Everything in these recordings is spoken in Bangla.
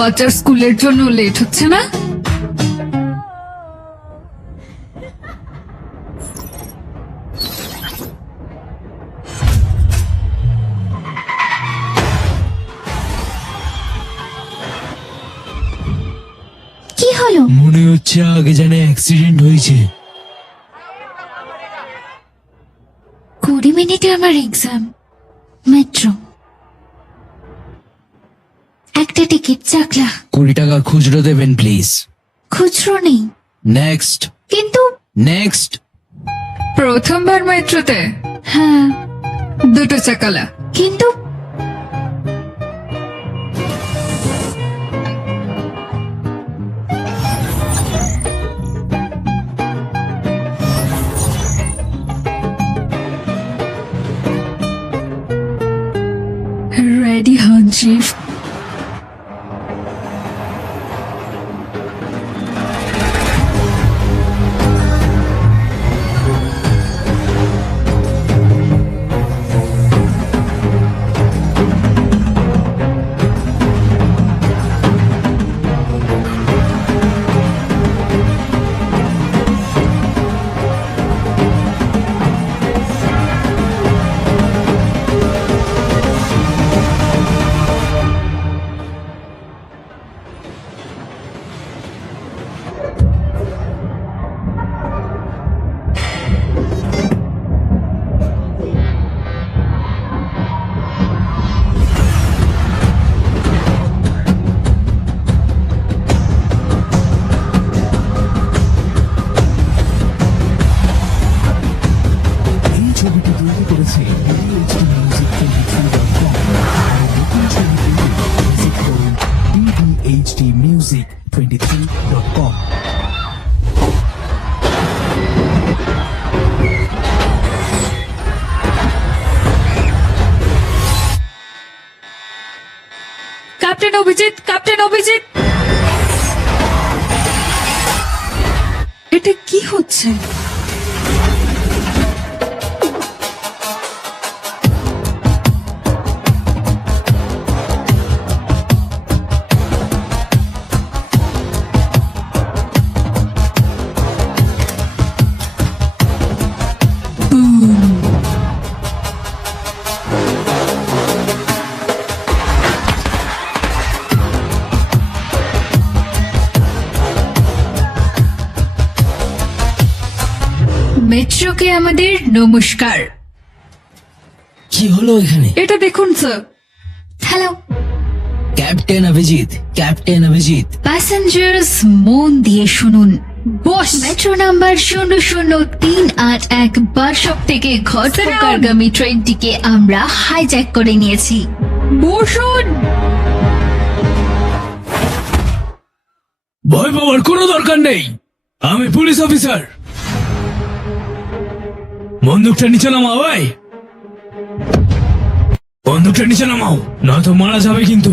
বাচ্চার স্কুলের জন্য লেট হচ্ছে না? কি হলো? মনে হচ্ছে আগে যেন অ্যাক্সিডেন্ট হয়েছে। 20 মিনিটে আমার এক্সাম। মেট্রো, একটা টিকিট, চাকলা। 20 টাকা খুচরো দেবেন প্লিজ। খুচরো নেই। নেক্সট কিন্তু নেক্সট। প্রথমবার মেট্রোতে? হ্যাঁ, 2 চাকালা। কিন্তু রেডি হন চিফ। এই ছবিটি তৈরি করেছে ddhdmusic23.com। Captain Abhijit, captain Abhijit! এটা কি হচ্ছে? মেট্রোকে আমাদের নমস্কার। কি হলো এখানে? এটা দেখুন sir. Hello captain Abhijit, captain Abhijit. Passengers, মন দিয়ে শুনুন। বস, মেট্রো নাম্বার 00381 বারসব থেকে ঘটকারগামী ট্রেনটিকে আমরা হাইজ্যাক করে নিয়েছি। বসুন। ভয় পাওয়ার কোনো দরকার নেই, আমি পুলিশ অফিসার। বন্দুকটা নিচে নামাও, ভাই বন্দুকটা নিচে নামাও, নয়তো মারা যাবে কিন্তু।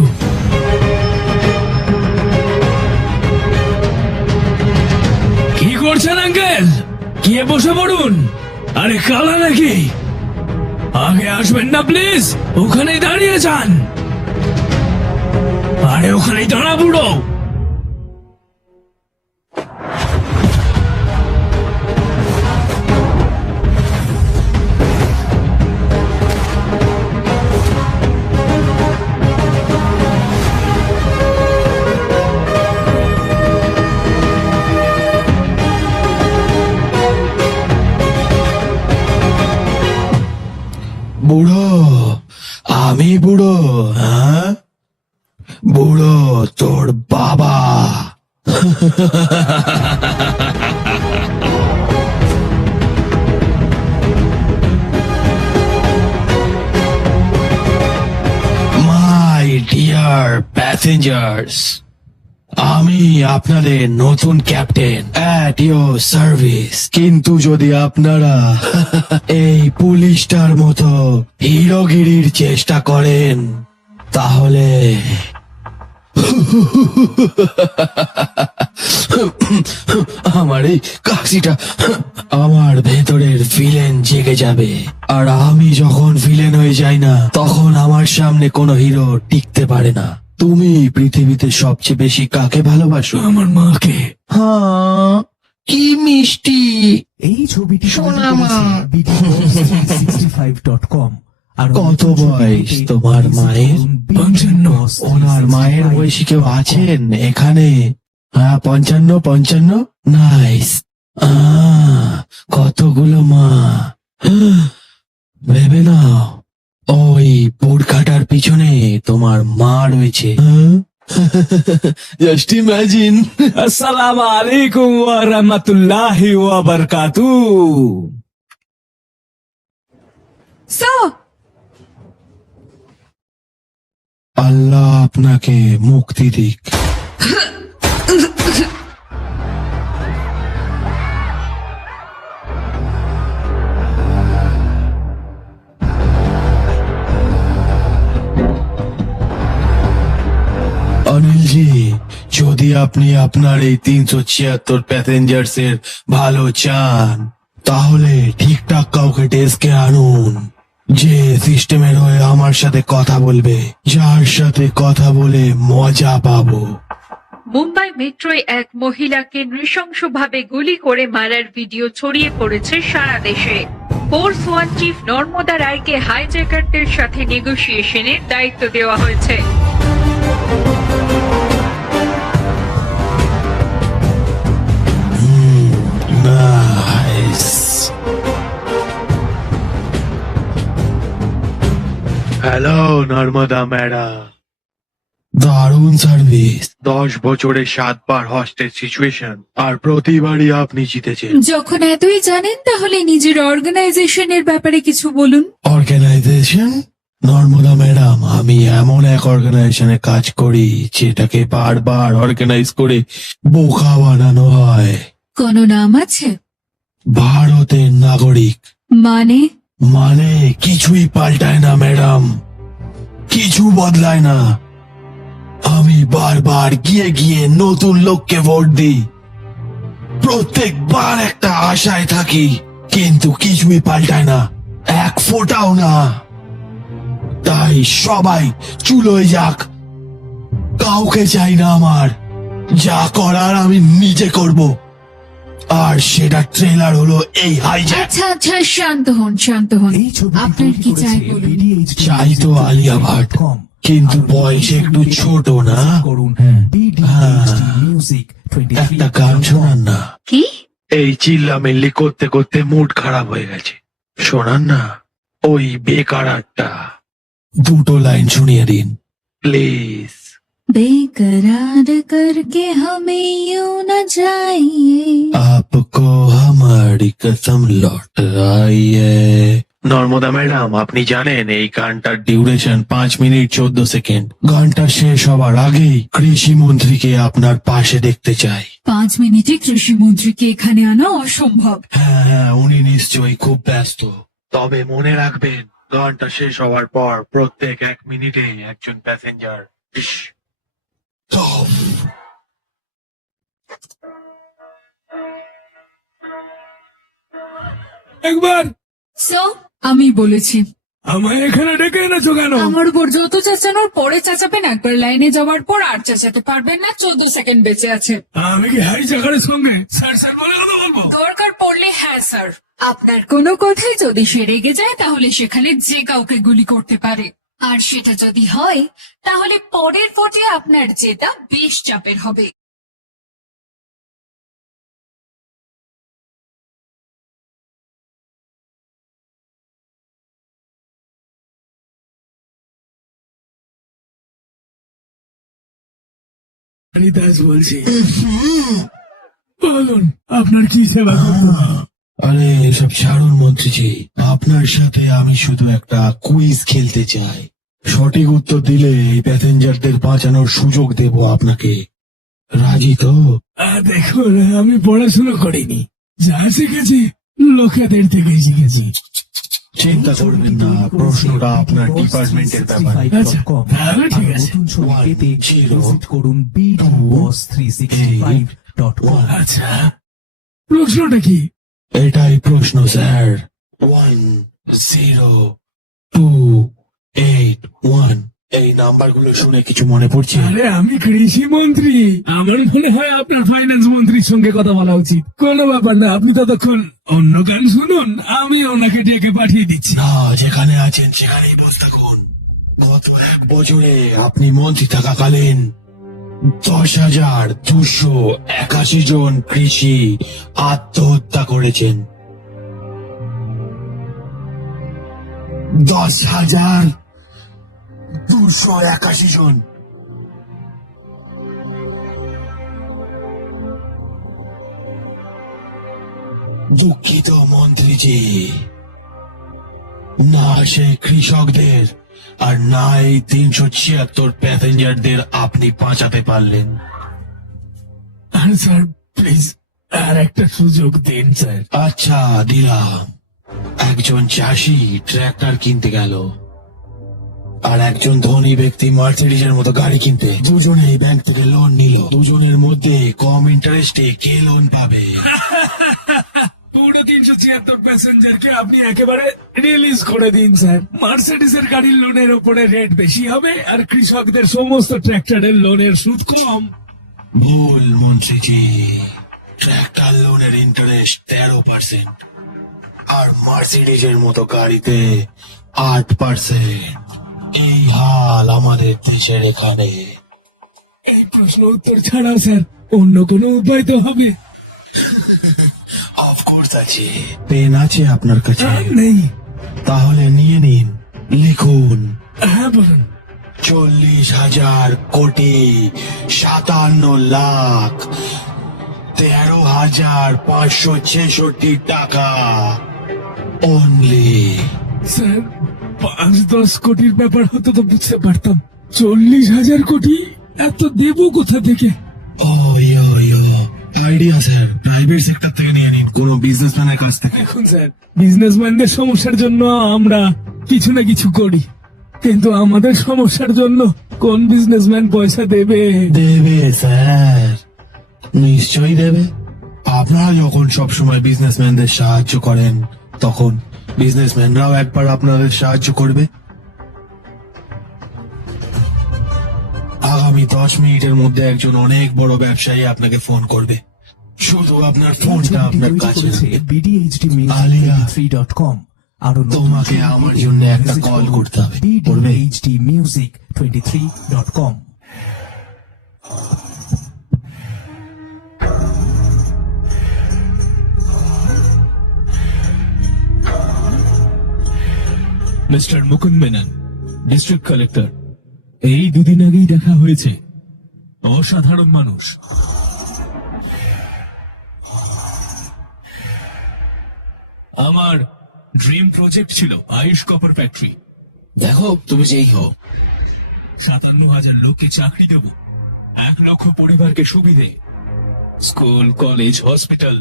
কি করছেন আঙ্কেল? গিয়ে বসে পড়ুন। আরে কালা নাকি? আগে আসবেন না প্লিজ, ওখানেই দাঁড়িয়ে যান। আরে ওখানেই দাঁড়া বুড়ো। বুড়ো, আমি বুড়ো? হ্যাঁ, বুড়ো তোর বাবা। মাই ডিয়ার প্যাসেঞ্জার্স, আমি আপনাদের নতুন ক্যাপ্টেন অ্যাট ইয়োর সার্ভিস। কিন্তু যদি আপনারা এই পুলিশটার মতো হিরোগিরির চেষ্টা করেন তাহলে আমার এই কাশিটা, আমার ভেতরের ভিলেন জেগে যাবে। আর আমি যখন ভিলেন হয়ে যাই না, তখন আমার সামনে কোনো হিরো টিকতে পারে না। তুমি পৃথিবীতে সবচেয়ে বেশি কাকে ভালোবাসো? আমার মাকে। হ্যাঁ, কি মিষ্টি। এই ছবিটি সোনা মা। BDboss365.com আর কত বয়স তোমার মায়ের? 55 ওনার মায়ের বয়সী কেউ আছেন এখানে? হ্যাঁ, 55 নাইস। কতগুলো মা। ভেবে নাও, ওই বোরখাটার পিছনে তোমার মা রয়েছে। Just imagine. আসসালামু আলাইকুম ওয়া রাহমাতুল্লাহি ওয়া বারাকাতু। স্যার, আল্লাহ আপনাকে মুক্তি দিক। অনিলজি, যদি আপনি আপনার এই 376 প্যাসেঞ্জার্স এর ভালো চান, তাহলে ঠিকঠাক কাউকে ডেস্কে আনুন, যে সিস্টেমের হয়ে আমার সাথে কথা বলবে, যার সাথে কথা বলে মজা পাবো। মুম্বাই মেট্রোয় এক মহিলাকে নৃশংসভাবে গুলি করে মারার ভিডিও ছড়িয়ে পড়েছে সারা দেশে। ফোর্স ওয়ান চিফ নর্মদা রায়কে হাইজ্যাকারদের সাথে নেগোসিয়েশনের দায়িত্ব দেওয়া হয়েছে। নাইস। হ্যালো নর্মদা ম্যাডাম, দারুণ সার্ভিস। 10 বছরে 7 বার হস্টেজ সিচুয়েশন, আর প্রতিবারই আপনি জিতেছেন। যখন এতই জানেন তাহলে নিজের অর্গানাইজেশনের ব্যাপারে কিছু বলুন। অর্গানাইজেশন? নর্মদা ম্যাডাম, আমি এমন এক অর্গানাইজেশনে কাজ করি যেটাকে বারবার অর্গানাইজ করে বোকা বানানো হয়। কোনো নাম আছে? ভারতের নাগরিক। মানে কিছুই পাল্টায় না ম্যাডাম, কিছু বদলায় না। আমি বারবার গিয়ে গিয়ে নতুন লোককে ভোট দিই, প্রত্যেকবার একটা আশায় থাকি, কিন্তু কিছুই পাল্টায় না, এক ফোঁটাও না। তাই সবাই চুলোয় যাক, কাউকে চাই না আমার। যা করার আমি নিজে করব, আর সেটা ট্রেলার হলো এই হাইজ্যাক। আচ্ছা আচ্ছা, শান্ত হন। এই ছবিটি আপনার তৈরি কি চাই করেছে বলুন। BDHD চাই তো আলিয়া ভাট, কিন্তু আর বয়স এই একটু ছবিটিতে ছোট না? করুন হ্যাঁ। BDHD Music 23. একটা গান শোনান না। কি? এই চিল্লামিল্লি করতে করতে মুড খারাপ হয়ে গেছে, শোনান না ওই বেকারারটা। 2 লাইন শুনিয়ে দিন প্লিজ। बेकरार करके हमें यूं न जाइए। आपको हमारी कसम लौट आई है। নর্মদা ম্যাডাম, আপনি জানেন এই গানটার ডিউরেশন 5 মিনিট 14 সেকেন্ড। গানটা শেষ হওয়ার আগেই কৃষি মন্ত্রীকে আপনার পাশে দেখতে চাই। 5 মিনিটে কৃষি মন্ত্রীকে এখানে আনা অসম্ভব। হ্যাঁ, উনি নিশ্চয়ই খুব ব্যস্ত। তবে মনে রাখবেন, গানটা শেষ হওয়ার পর প্রত্যেক 1 মিনিটে একজন প্যাসেঞ্জার। ইস, tough. একবার সো আমি বলেছি, আমায় এখানে ডেকে এনেছো কেন? আমার উপর যত চেঁচানোর পরে চেঁচাবেন, একবার লাইনে যাওয়ার পর আর চেঁচাতে পারবেন না। 14 সেকেন্ড বেঁচে আছে। আমি কি হাইজ্যাকারের সঙ্গে স্যার বলে কথা বলবো? দরকার পড়লে হ্যাঁ স্যার। আপনার কোনো কথাই যদি সে রেগে যায়, তাহলে সেখানে যে কাউকে গুলি করতে পারে। আর সেটা যদি হয়, তাহলে পরের ভোটে আপনার জেতা বেশ চাপের হবে। দাস বলছি, বলুন আপনার কি সেবা করবো? আরে এসব ছাড়ুন মন্ত্রীজি, আপনার সাথে আমি শুধু একটা কুইজ খেলতে চাই। সঠিক উত্তর দিলে এই প্যাসেঞ্জারদের বাঁচানোর সুযোগ দেব আপনাকে। রাজি তো? দেখুন, আমি পড়াশোনা করিনি, যা শিখেছি লোকেদের থেকে শিখেছি। চিন্তা করবেন না, প্রশ্নটা আপনার ডিপার্টমেন্টের ব্যাপারে। আচ্ছা, তাহলে ঠিক আছে। নতুন ছবি পেতে 1, 0, ভিজিট করুন BDboss365.com। আচ্ছা, প্রশ্নটা কি? এটাই প্রশ্ন স্যার। 1028 1 এই নাম্বারগুলো শুনে কিছু মনে পড়ছে? আরে আমি কৃষি মন্ত্রী, আমার মনে হয় আপনার ফাইন্যান্স মন্ত্রীর সঙ্গে কথা বলা উচিত। কোনো ব্যাপার না, আপনি ততক্ষণ অন্য গান শুনুন, আমি ওনাকে ডেকে পাঠিয়ে দিচ্ছি। না, যেখানে আছেন সেখানেই বসে থাকুন। গত 1 বছরে আপনি মন্ত্রী থাকাকালীন 10,281 জন কৃষি আত্মহত্যা করেছেন। 10,281 জন। দুঃখিত মন্ত্রীজি, না সে কৃষকদের আর না এই 376 প্যাসেঞ্জারদের আপনি বাঁচাতে পারলেন। আর স্যার প্লিজ আর একটা সুযোগ দিন স্যার। আচ্ছা দিলাম। একজন চাষি ট্র্যাক্টর কিনতে গেল আর একজন ধনী ব্যক্তি মার্সিডিজের মতো গাড়ি কিনতে। দুজনেই ব্যাংক থেকে লোন নিল। দুজনের মধ্যে কম ইন্টারেস্টে কে লোন পাবে? পুরো 376 প্যাসেঞ্জারকে আপনি একেবারে রিলিজ করে দিন স্যার। মার্সিডিজের গাড়ির লোনের উপরে রেট বেশি হবে আর কৃষকদের সমস্ত ট্র্যাক্টরের লোনের সুদ কম। ভুল মন্ত্রীজি, ট্র্যাক্টর লোনের ইন্টারেস্ট 13% আর মার্সিডিজের মতো গাড়িতে 8%। এই হাল আমাদের দেশের এখানে। এই প্রশ্ন উত্তর ছাড়া স্যার অন্য কোনো উপায় তো হবে? অফকোর্স আছে। পেন আছে আপনার কাছে? নেই। তাহলে নিয়ে নিন, লিখুন। হ্যাঁ বলুন। 40,000 কোটি 57,13,566 টাকা অনলি। স্যার 5-10 কোটির ব্যাপার হতো তো বুঝতে পারতাম, 40,000 কোটি এত দেবো কোথা থেকে? আইডিয়া স্যার, প্রাইভেট সেক্টর থেকে নিয়ে নিন, কোনো বিজনেসম্যানের কাছ থেকে। এখন স্যার বিজনেসম্যানদের সমস্যার জন্য আমরা কিছু না কিছু করি, কিন্তু আমাদের সমস্যার জন্য কোন বিজনেসম্যান পয়সা দেবে? দেবে স্যার, নিশ্চয়ই দেবে। আপনারা যখন সবসময় বিজনেসম্যানদের সাহায্য করেন তখন বিজনেসম্যানরাও একবার আপনাদের সাহায্য করবে। আগামী 10 মিনিটের মধ্যে একজন অনেক বড় ব্যবসায়ী আপনাকে ফোন করবে। শুধু আপনার ফোনটা আপনার কাছে রাখবে। আলিয়া, bdhdmusic23.com আরো তোমাকে আমার জন্য একটা কল করতে হবে। করবে? bdhdmusic23.com mister Mukund Menon, district collector. এই 2 দিন আগেই দেখা হয়েছে। অসাধারণ মানুষ। আমার ড্রিম প্রজেক্ট ছিল আয়ুষ কপার ফ্যাক্টরি। দেখো, তুমি যেই হও, 57,000 লোককে চাকরি দেব, 1 লক্ষ পরিবারকে সুবিধে, স্কুল, কলেজ, হসপিটাল,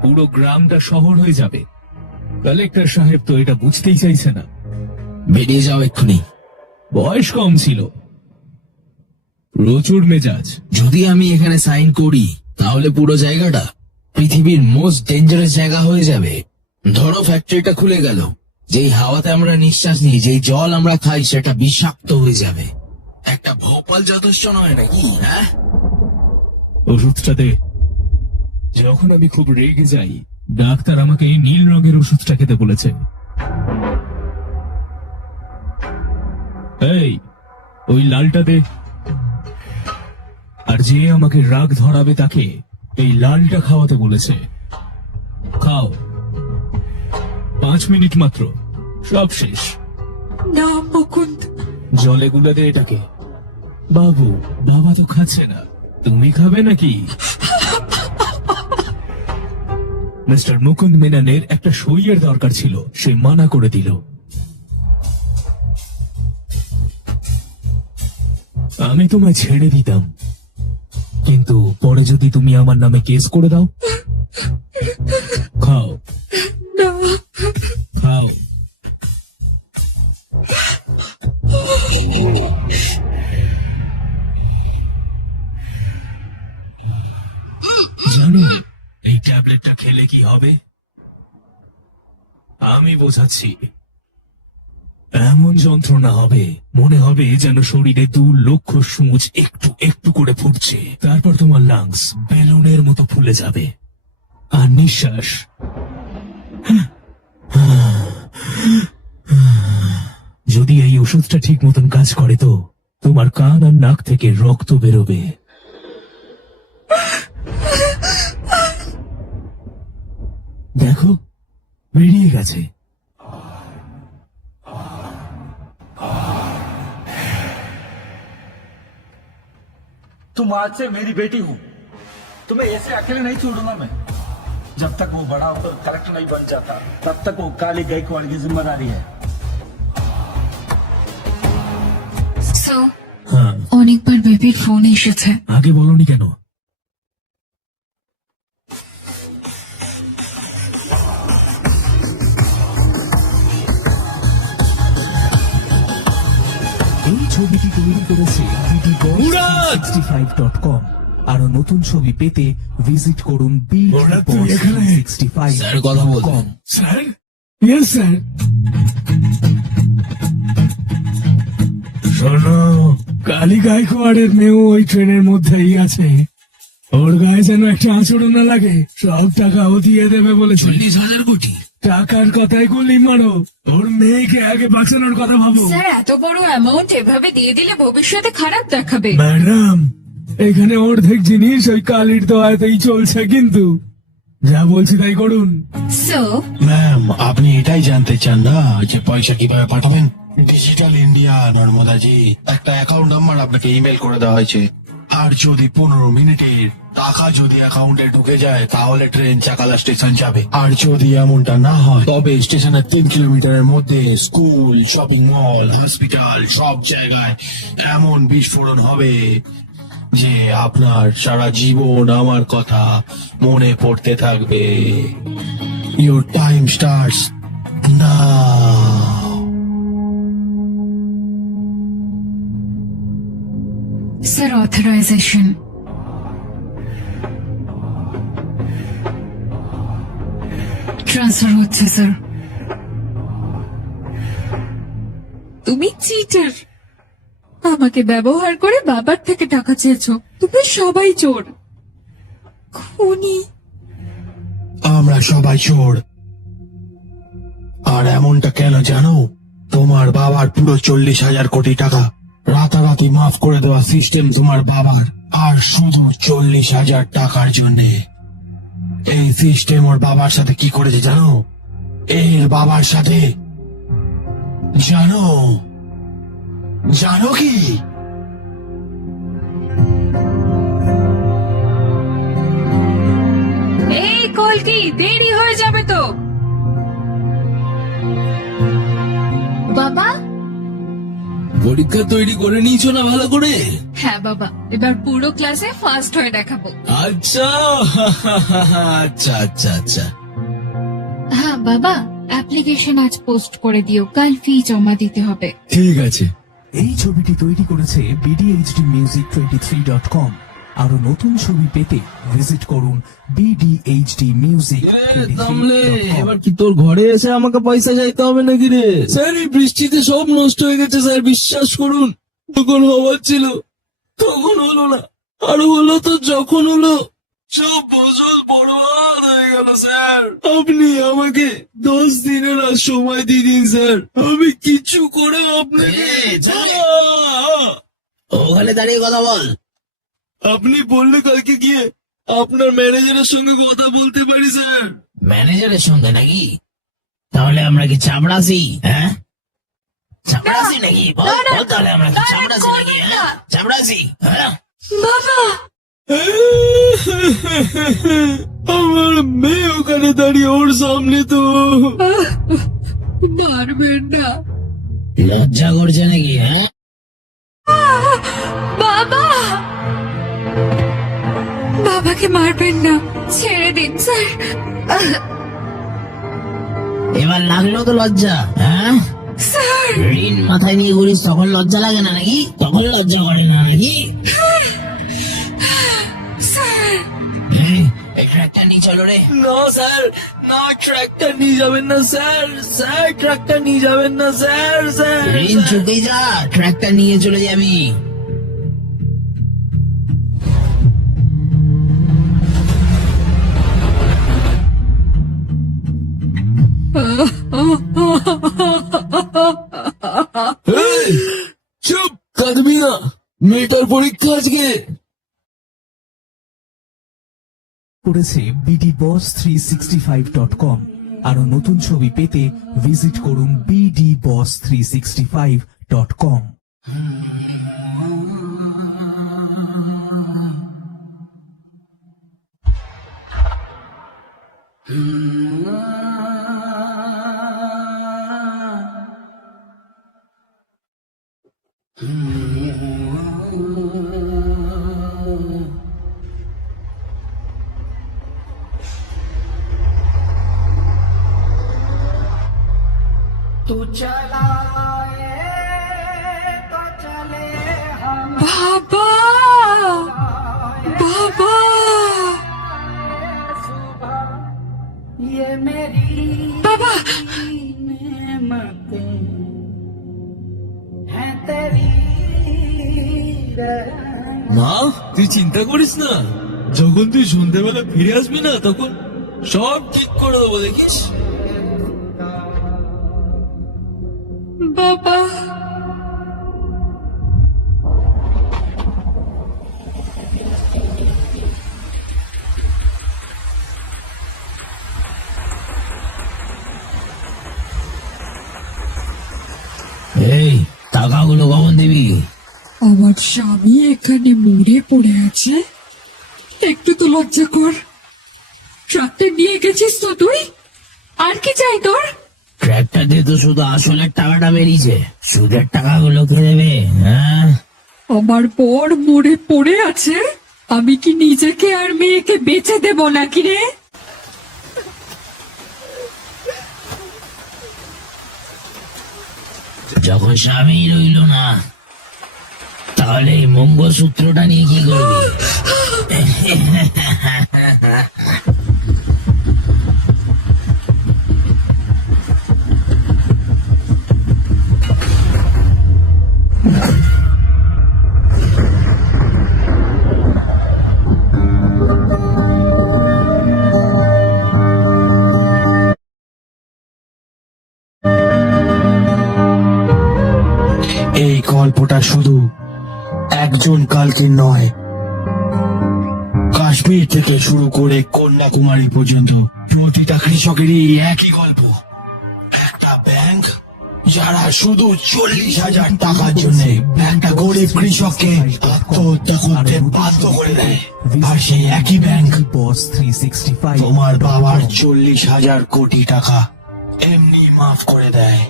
পুরো গ্রামটা শহর হয়ে যাবে। কালেক্টর সাহেব তো এটা বুঝতেই চাইছে না। বেরিয়ে যাও এক্ষুনি। বয়স কম ছিল, প্রচুর মেজাজ। যদি আমি এখানে সাইন করি তাহলে পুরো জায়গাটা পৃথিবীর মোস্ট ডেঞ্জারাস জায়গা হয়ে যাবে। ধরো ফ্যাক্টরিটা খুলে গেল, যেই হাওয়াতে আমরা নিঃশ্বাস নিই, যেই জল আমরা খাই, সেটা বিষাক্ত হয়ে যাবে। একটা ভোপাল যথেষ্ট নয় নাকি? হ্যাঁ, ওষুধটা দে। যখন আমি খুব রেগে যাই, ডাক্তার আমাকে এই নীল রঙের ওষুধটা খেতে বলেছে। এই, ওই লালটা দে। আর যে আমাকে রাগ ধরাবে তাকে এই লালটা খাওয়াতে বলেছে। খাও, 5 মিনিট মাত্র, সব শেষ। না মুকুন্দ, জলে গুলে দে এটাকে। বাবু, বাবা তো খাচ্ছে না, তুমি খাবে নাকি? মিস্টার মুকুন্দ মেননের একটা সইয়ের দরকার ছিল, সে মানা করে দিল। আমি তোমায় ছেড়ে দিতাম, কিন্তু পরে যদি তুমি আমার নামে কেস করে দাও। খাও, না। খাও। জানো এই ট্যাবলেটটা খেলে কি হবে? আমি বোঝাচ্ছি। এমন যন্ত্রণা হবে মনে হবে যেন শরীরে 2 লক্ষ সূচ একটু একটু করে ফুটছে। তারপর তোমার লাংস বেলুনের মতো ফুলে যাবে, আর নিঃশ্বাস যদি এই ওষুধটা ঠিক মতন কাজ করে তো তোমার কান আর নাক থেকে রক্ত বেরোবে। দেখো বেরিয়ে গেছে। तुम आज से मेरी बेटी हो, तुम्हें ऐसे अकेले नहीं छोड़ूंगा मैं। जब तक वो बड़ा होकर कलेक्टर नहीं बन जाता तब तक वो काली गायकवाड़ की जिम्मेदारी है। সো হ্যাঁ, অনেকবার বেবির ফোন এসেছে। আগে বলনি কেন? এই ছবিটি তৈরি করেছে BDBoss65.com। আরো নতুন ছবি পেতে ভিজিট করুন BDBoss65.com। স্যার কথা বলবেন? Sir, yes sir. শোনো, কালী গায়কোয়াড়ের মেয়েও ওই ট্রেনের মধ্যেই আছে। ওর গায়ে যেন একটা আঁচড়ও না লাগে। সব টাকা ও দিয়ে দেবে বলেছে। 40,000 কোটি? টাকার কথাই গুলি মারো, ওর মেয়েকে আগে বাঁচানোর কথা ভাবো। স্যার, এত বড় অ্যামাউন্ট এভাবে দিয়ে দিলে ভবিষ্যতে খারাপ দেখাবে। ম্যাডাম, এখানে অর্ধেক জিনিস ওই কালীর দোয়াতেই চলছে, কিন্তু যা বলছি তাই করুন। সো ম্যাম, আপনি এটাই জানতে চান না যে পয়সা কিভাবে পাঠাবেন? ডিজিটাল ইন্ডিয়া নর্মদাজি, একটা অ্যাকাউন্ট নাম্বার আপনাকে ইমেল করে দেওয়া হয়েছে। আর যদি 15 মিনিটের টাকা যদি অ্যাকাউন্টে ঢুকে যায় তাহলে ট্রেন চাকালা স্টেশন যাবে। আর যদি এমনটা না হয় তবে স্টেশনের 3 কিলোমিটারের মধ্যে স্কুল, শপিং মল, হসপিটাল সব জায়গায় এমন বিস্ফোরণ হবে যে আপনার সারা জীবন আমার কথা মনে পড়তে থাকবে। Your time starts now. Sir, authorisation. Transfer হচ্ছে স্যার। তুমি চিটার, আমাকে ব্যবহার করে বাবার থেকে টাকা চেয়েছো। তুমি সবাই চোর, খুনি। আমরা সবাই চোর। আর এমনটা কেন জানো? তোমার বাবার পুরো 40,000 কোটি টাকা রাতারাতি মাফ করে দেওয়া সিস্টেম তোমার বাবার। আর শুধু 40,000 টাকার জন্য এই সিস্টেম ওর বাবার সাথে কি করেছে জানো? এর বাবার সাথে জানো জানো কি? এই কলকি, দেরি হয়ে যাবে তো। বাবা। পরীক্ষা তৈরি করে নিয়েছো না ভালো করে? হ্যাঁ বাবা, এবার পুরো ক্লাসে ফার্স্ট হয়ে দেখাবো। আচ্ছা আচ্ছা আচ্ছা আচ্ছা। হ্যাঁ বাবা, অ্যাপ্লিকেশন আজ পোস্ট করে দিও, কাল ফি জমা দিতে হবে। ঠিক আছে। এই ছবিটি তৈরি করেছে BDHDmusic23.com। আরো নতুন ছবি পেতে ভিজিট করুন BDHDmusic23.com। এবার কি তোর ঘরে এসে আমাকে পয়সা চাইতে হবে নাকি রে? স্যার, এই বৃষ্টিতে সব নষ্ট হয়ে গেছে স্যার, বিশ্বাস করুন। তখন হওয়ার ছিল, তখন হলো না, আর হলো তো যখন হলো সব ফসল বরবাদ হয়ে গেল স্যার। আপনি আমাকে 10 দিনের আর সময় দিয়ে দিন স্যার, আমি কিছু করে আপনাকে। ওখানে দাঁড়িয়ে কথা বল। আপনি বললে কালকে গিয়ে আপনার ম্যানেজারের সঙ্গে কথা বলতে পারি স্যার। ম্যানেজারের সঙ্গে নাকি? তাহলে আমরা কি চামড়াসি? হ্যাঁ, চামড়াসি নাকি? বল বল, তাহলে আমরা কি চামড়াসি নাকি? হ্যাঁ, চামড়াসি। হ্যাঁ বাবা, আমার মেয়ে ওখানে দাঁড়িয়ে, ওর সামনে তো। মারবেন না লজ্জা করছে নাকি? হ্যাঁ বাবা। বাবাকে মারবেন না, ছেড়ে দিন স্যার। এবার লাগলো তো লজ্জা? হ্যাঁ, স্যার, ঋণ মাথায় নিয়ে ঘুরিস তখন লজ্জা লাগে না নাকি? তখন লজ্জা করে না নাকি? স্যার। এই ট্র্যাকটা নিয়ে চলো রে। না স্যার, না ট্রাকটা নিয়ে যাবেন না স্যার, স্যার ট্রাকটা নিয়ে যাবেন না স্যার, স্যার ট্রেন চুকে যা, ট্র্যাকটা নিয়ে চলে যাবি। এই, চুপ, কাঁদবি না, মেয়েটার পরীক্ষা আজকে। করেছে bdboss365.com। আরো নতুন ছবি পেতে ভিজিট করুন bdboss365.com। বাবা, বাবা, বাবা, মা তুই চিন্তা করিস না, যখন তুই সন্ধ্যেবেলা ফিরে আসবি না তখন সব ঠিক করে দেবো, দেখিস। বাবা। এই টাকাগুলো কখন দিবি? আমার স্বামী এখানে মরে পড়ে আছে, একটু তো লজ্জা কর। ট্রাকটা নিয়ে গেছিস তো তুই, আর কি চাই তোর? ট্র্যাকটা দিয়ে তো শুধু আসলের টাকাটা বেরিয়েছে, সুদের টাকাগুলো কে দেবে? হ্যাঁ, আমার বর মরে পড়ে আছে, আমি কি নিজেকে আর মেয়েকে বেচে দেব নাকি রে? যখন স্বামী রইল না তাহলে এই মঙ্গলসূত্রটা নিয়ে কি করবি? এই গল্পটা শুধু একজন কালকে নয়, কাশ্মীর থেকে শুরু করে কন্যাকুমারী পর্যন্ত প্রতিটা কৃষকেরই একই গল্প। একটা ব্যাংক যারা শুধু 40,000 টাকার জন্য একটা গরিব কৃষককে আত্মহত্যা করতে বাধ্য করে দেয়, আর সেই একই ব্যাংক bdboss365 তোমার বাবার 40,000 কোটি টাকা এমনি মাফ করে দেয়।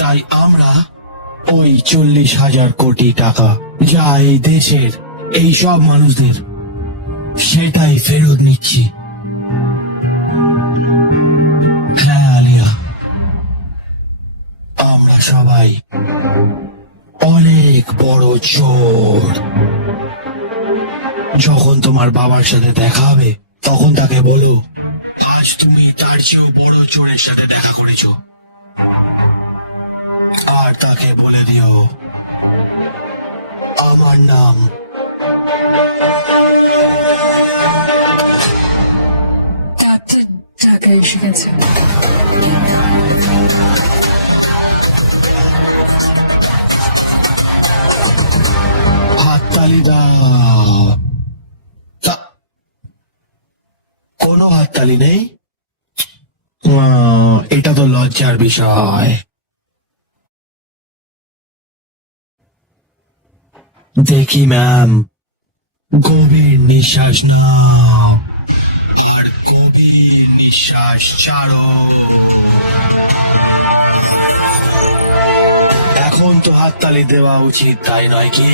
তাই আমরা ওই 40,000 কোটি টাকা যা এই দেশের এই সব মানুষদের, সেটাই ফেরত নিচ্ছি। হ্যাঁ আলিয়া, আমরা সবাই অনেক বড় চোর। যখন তোমার বাবার সাথে দেখা হবে তখন তাকে বলো আজ তুমি তার চেয়েও বড় চোরের সাথে দেখা করেছো, আর তাকে বলে দিও আমার নাম ক্যাপ্টেন, টাকা এসে গেছে। হাততালি দাও। কোনো হাততালি নেই? এটা তো লজ্জার বিষয়। দেখি ম্যাম, গভীর নিঃশ্বাস নাও আর গভীর নিঃশ্বাস ছাড়ো। এখন তো হাততালি দেওয়া উচিত, তাই নয় কি?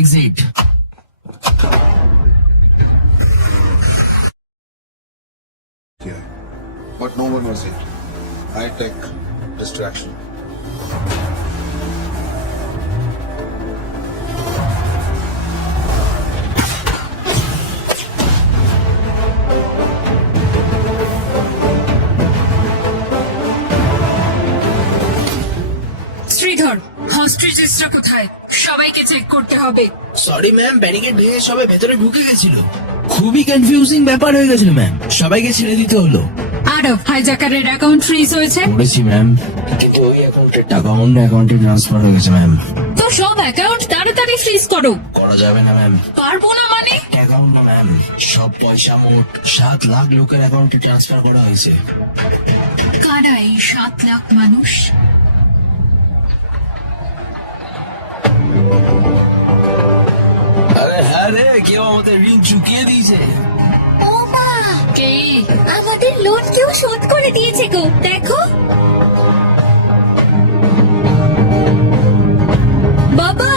exit. here, but no one was here. High-tech distraction. Sridhar, হস্টেজেসরা কোথায়? সবাইকে চেক করতে হবে। সরি ম্যাম, ব্যারিকেড ভেঙে সবাই ভেতরে ঢুকে গেছিল। খুবই কনফিউজিং ব্যাপার হয়ে গেছিল ম্যাম, সবাইকে ছেড়ে দিতে হলো। আরব হাইজ্যাকারের অ্যাকাউন্ট ফ্রিজ হয়েছে। করেছি ম্যাম, কিন্তু ওই অ্যাকাউন্টের টাকা অন্য অ্যাকাউন্টে ট্রান্সফার হয়ে গেছে ম্যাম। তো সব অ্যাকাউন্ট তাড়াতাড়ি ফ্রিজ করো। করা যাবে না ম্যাম। পারবো না মানে? অ্যাকাউন্ট না ম্যাম, সব পয়সা মোট 7 লাখ লোকের অ্যাকাউন্টে ট্রান্সফার করা হয়েছে। কারা এই 7 লাখ মানুষ? আরে হ্যাঁ রে, কেউ আমাদের ঋণ চুকিয়ে দিয়েছে। ও মা, কে? আমাদের লোন কেউ শোধ করে দিয়েছে গো, দেখো। বাবা,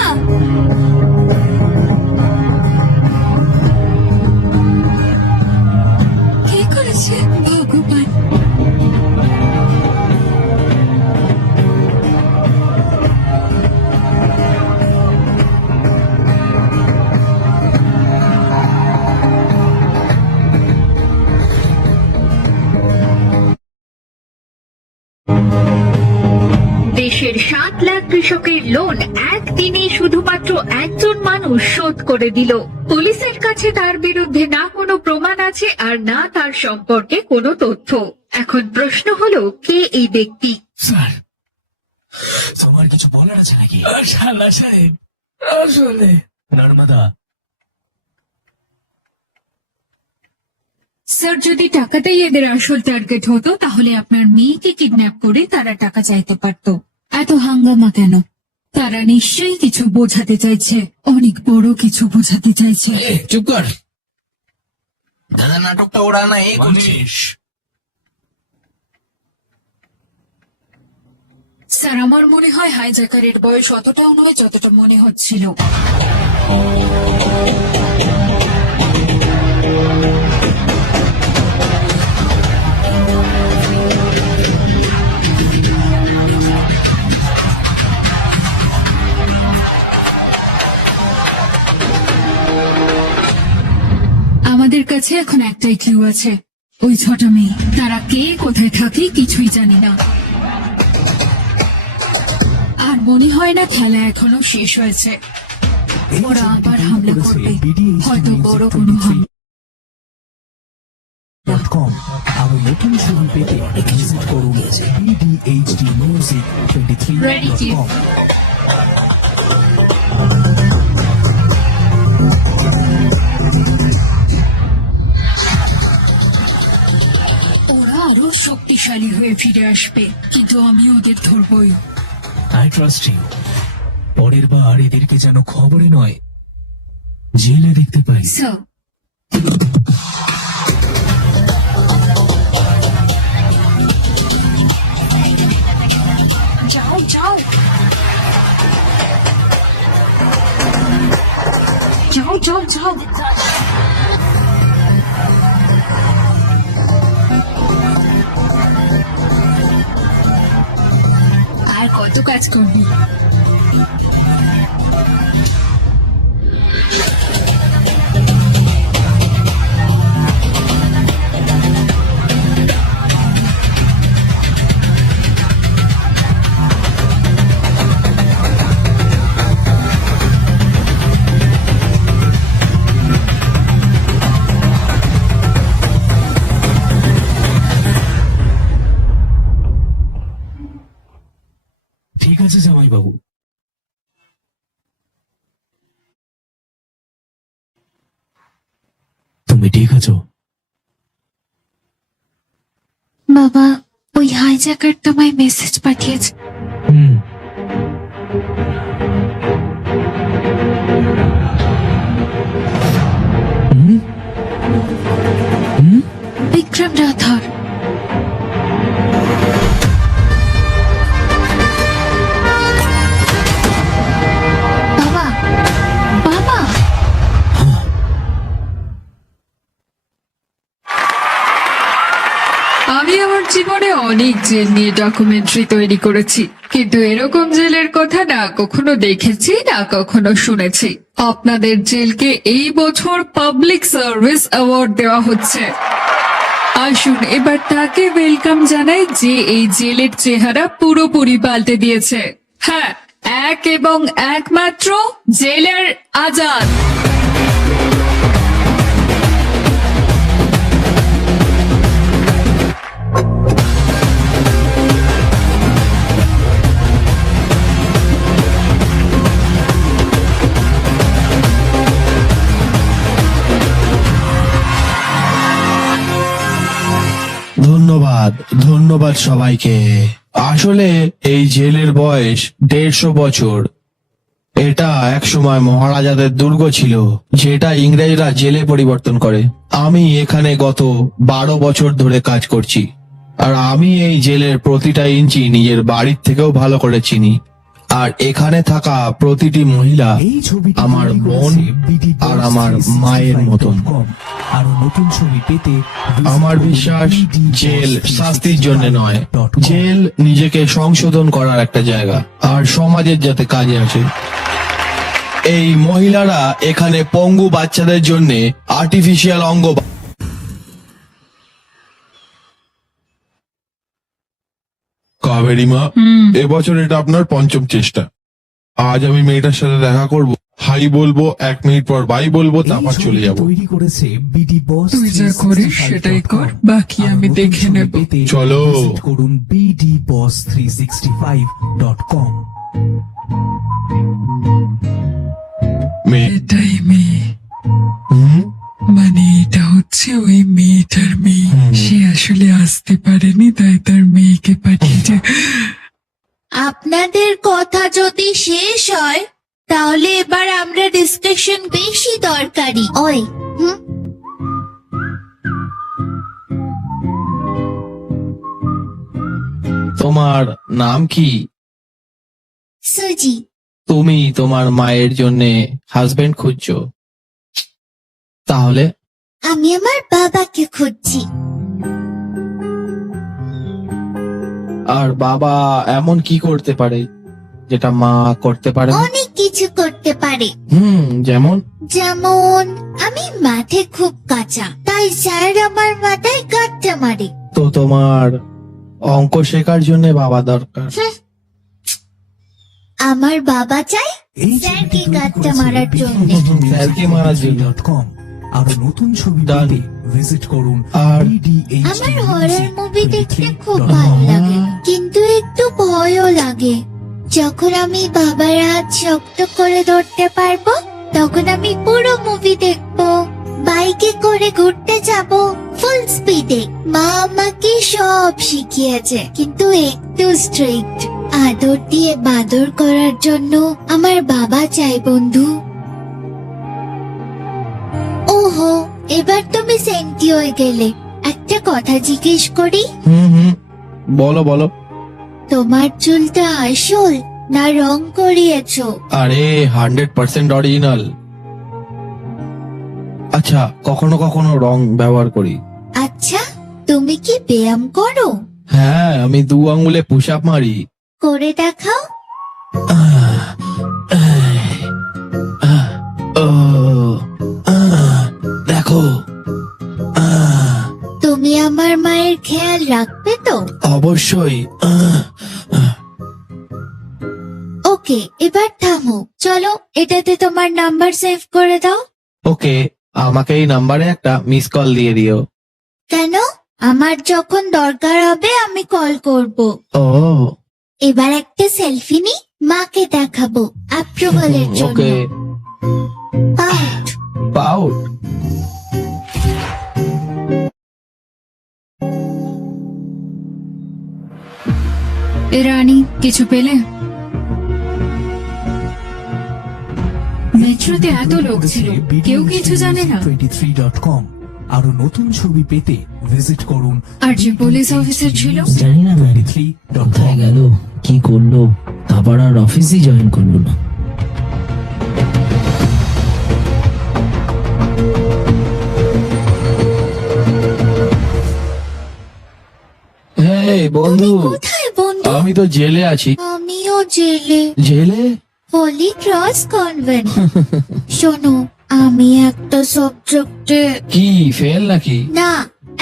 কে করেছে? ভগবান। দেশের 7 লাখ কৃষকের লোন একদিনে শুধুমাত্র একজন মানুষ শোধ করে দিল। পুলিশের কাছে তার বিরুদ্ধে না কোনো প্রমাণ আছে আর না তার সম্পর্কে কোনো তথ্য। এখন প্রশ্ন হলো, কে এই ব্যক্তি? স্যার, তোমার কিছু বলার আছে নাকি? শালা সাহেব, আসলে নর্মদা, স্যার, যদি টাকাটাই এদের আসল টার্গেট হতো তাহলে আপনার মেয়েকে কিডন্যাপ করে তারা টাকা চাইতে পারত। এত হাঙ্গামা কেন? তারা নিশ্চয়ই কিছু বোঝাতে চাইছে, অনেক বড় কিছু বোঝাতে চাইছে। চুপ কর দাদা, নাটকটা ওরা না এই করছে। মানিশ, স্যার, আমার মনে হয় হাইজ্যাকারের বয়স অতটাও নয় যতটা মনে হচ্ছিল। আমাদের কাছে এখন একটাই ক্লু আছে, ওই ছোট মেয়ে। তারা কে, কোথায় থাকে কিছুই জানি না। আর মনে হয় না খেলা এখনো শেষ হয়েছে। ওরা আবার হামলা করবে, হয়তো বড় কোনো হামলা। .com আরো নতুন ছবি পেতে ভিজিট করুন bdhdmusic23.com। ওরা আরো শক্তিশালী হয়ে ফিরে আসবে, কিন্তু আমি ওদের ধরবই। I trust you. পরের বার এদেরকে যেন খবরে নয়, জেলে দেখতে পাই। স্যার, যাও যাও যাও যাও যাও। আর কত কাজ করবি? ঠিক আছে জামাই বাবু, তুমি ঠিক আছো? বাবা, ওই হাইজ্যাকার তোমায় মেসেজ পাঠিয়েছে। হুম, বিক্রম রাথর। বাবা, বাবা, আমি আমার জীবনে অনেক জেল নিয়ে ডকুমেন্টারি তৈরি করেছি, কিন্তু এরকম জেলের কথা না কখনো দেখেছি না কখনো শুনেছি। আপনাদের জেলকে এই বছর পাবলিক সার্ভিস অ্যাওয়ার্ড দেওয়া হচ্ছে। আসুন এবার তাকে ওয়েলকাম জানাই যে এই জেলের চেহারা পুরোপুরি পাল্টে দিয়েছে। হ্যাঁ, এক এবং একমাত্র জেলার আজাদ। ধন্যবাদ সবাইকে। আসলে এই জেলের বয়স 150 বছর। এটা একসময় মহারাজাদের দুর্গ ছিল, যেটা ইংরেজরা জেলে পরিবর্তন করে। আমি এখানে গত 12 বছর ধরে কাজ করছি, আর আমি এই জেলের প্রতিটা ইঞ্চি নিজের বাড়ির থেকেও ভালো করে চিনি। আর এখানে থাকা প্রতিটি মহিলা এই ছবিটি আমার তৈরি বোন করেছে BD আর আমার মায়ের মতন। আরো নতুন ছবি পেতে আমার বিশ্বাস জেল শাস্তির জন্য নয়, জেল নিজেকে সংশোধন করার একটা জায়গা, আর সমাজের যাতে কাজে আসে। এই মহিলারা এখানে পঙ্গু বাচ্চাদের জন্য আর্টিফিশিয়াল অঙ্গ কাবেরী মা, এবছর এটা আপনার 5ম চেষ্টা। আজ আমি মেয়েটার সাথে দেখা করব, হাই বলবো, 1 মিনিট পর বাই বলবো, তারপর চলে যাব। তৈরি করেছে BD Boss। তুই যা করিস সেটাই কর, বাকি আমি দেখে নেব। চলো। করুন bdboss365.com। মেয়ে, এটাই মেয়ে, হুম? মানে এটা হচ্ছে ওই মেয়েটার মেয়ে। সে আসলে আসতে পারেনি, তাই তার মেয়েকে পাঠিয়েছে। আপনাদের কথা যদি শেষ হয় তাহলে এবার আমরা ডিসকাশন বেশি দরকারি। ওই তোমার নাম কি? সুজি, তুমি তোমার মায়ের জন্য হাজবেন্ড খুঁজছো, তাহলে আমি আমার বাবাকে খুঁজছি। আর বাবা এমন কি করতে পারে যেটা মা করতে পারে না? অনেক কিছু করতে পারে। যেমন যেমন আমি মাঠে খুব কাঁচা, তাই স্যার আমার মাথায় গাঁটটা মারে। তো তোমার অঙ্ক শেখার জন্য বাবা দরকার। আমার বাবা চাই এই স্যারকে ছবিটি তৈরি গাঁটটা করেছে মারার জন্য। স্যারকে মারার জন্য। BD.com। আরো নতুন ছবি Done. পেতে ভিজিট করুন আর আমার হরর মুভি দেখতে খুব BDHD23.com। ভালো লাগে, কিন্তু একটু ভয়ও লাগে। যখন আমি বাবার হাত শক্ত করে ধরতে পারবো তখন আমি পুরো মুভি দেখবো। বাইকে করে ঘুরতে যাব ফুল স্পিডে। মা আমাকে সব শিখিয়েছে, কিন্তু একটু স্ট্রিক্ট। আদর দিয়ে বাদর করার জন্য আমার বাবা চাই বন্ধু। ওহো, এবার তুমি সেন্টি হয়ে গেলে। একটা কথা জিজ্ঞেস করি, বলো বলো। তোমার চুলটা আসল না রং করিয়েছো? আরে 100% অরিজিনাল। আচ্ছা, কখনো কখনো রং ব্যবহার করি। আচ্ছা, তুমি কি ব্যায়াম করো? হ্যাঁ, আমি 2 আঙ্গুলে পুশ আপ মারি। করে দেখাও। দেখো, তুমি আমার মায়ের খেয়াল রাখবে তো? অবশ্যই। ওকে, এবার থামো। চলো, এটাতে তোমার নাম্বার সেভ করে দাও। ওকে, আমাকে এই নাম্বারে একটা মিস কল দিয়ে দিও। কেন? আমার যখন দরকার হবে আমি কল করব। ও এবার একটা সেলফি নি, মাকে দেখাবো অ্যাপ্রুভালের জন্য। ওকে, আউট। পাউট। রানী, কিছু পেলে? মেট্রোতে এত লোক ছিল, কেউ কিছু জানে না। 23.com। আরো নতুন ছবি পেতে ভিজিট করুন আর যে পুলিশ অফিসার ছিল, জানি না ম্যাম, 23.com। কোথায় গেল, কি করলো, তারপর আর অফিসই জয়েন করলো না। এই বন্ধু, কোথায় বন্ধু? আমি তো জেলে আছি। আমিও জেলে। জেলে? Holy Cross convent. শোনো, আমি একটা সাবজেক্টে কি ফেল নাকি? না,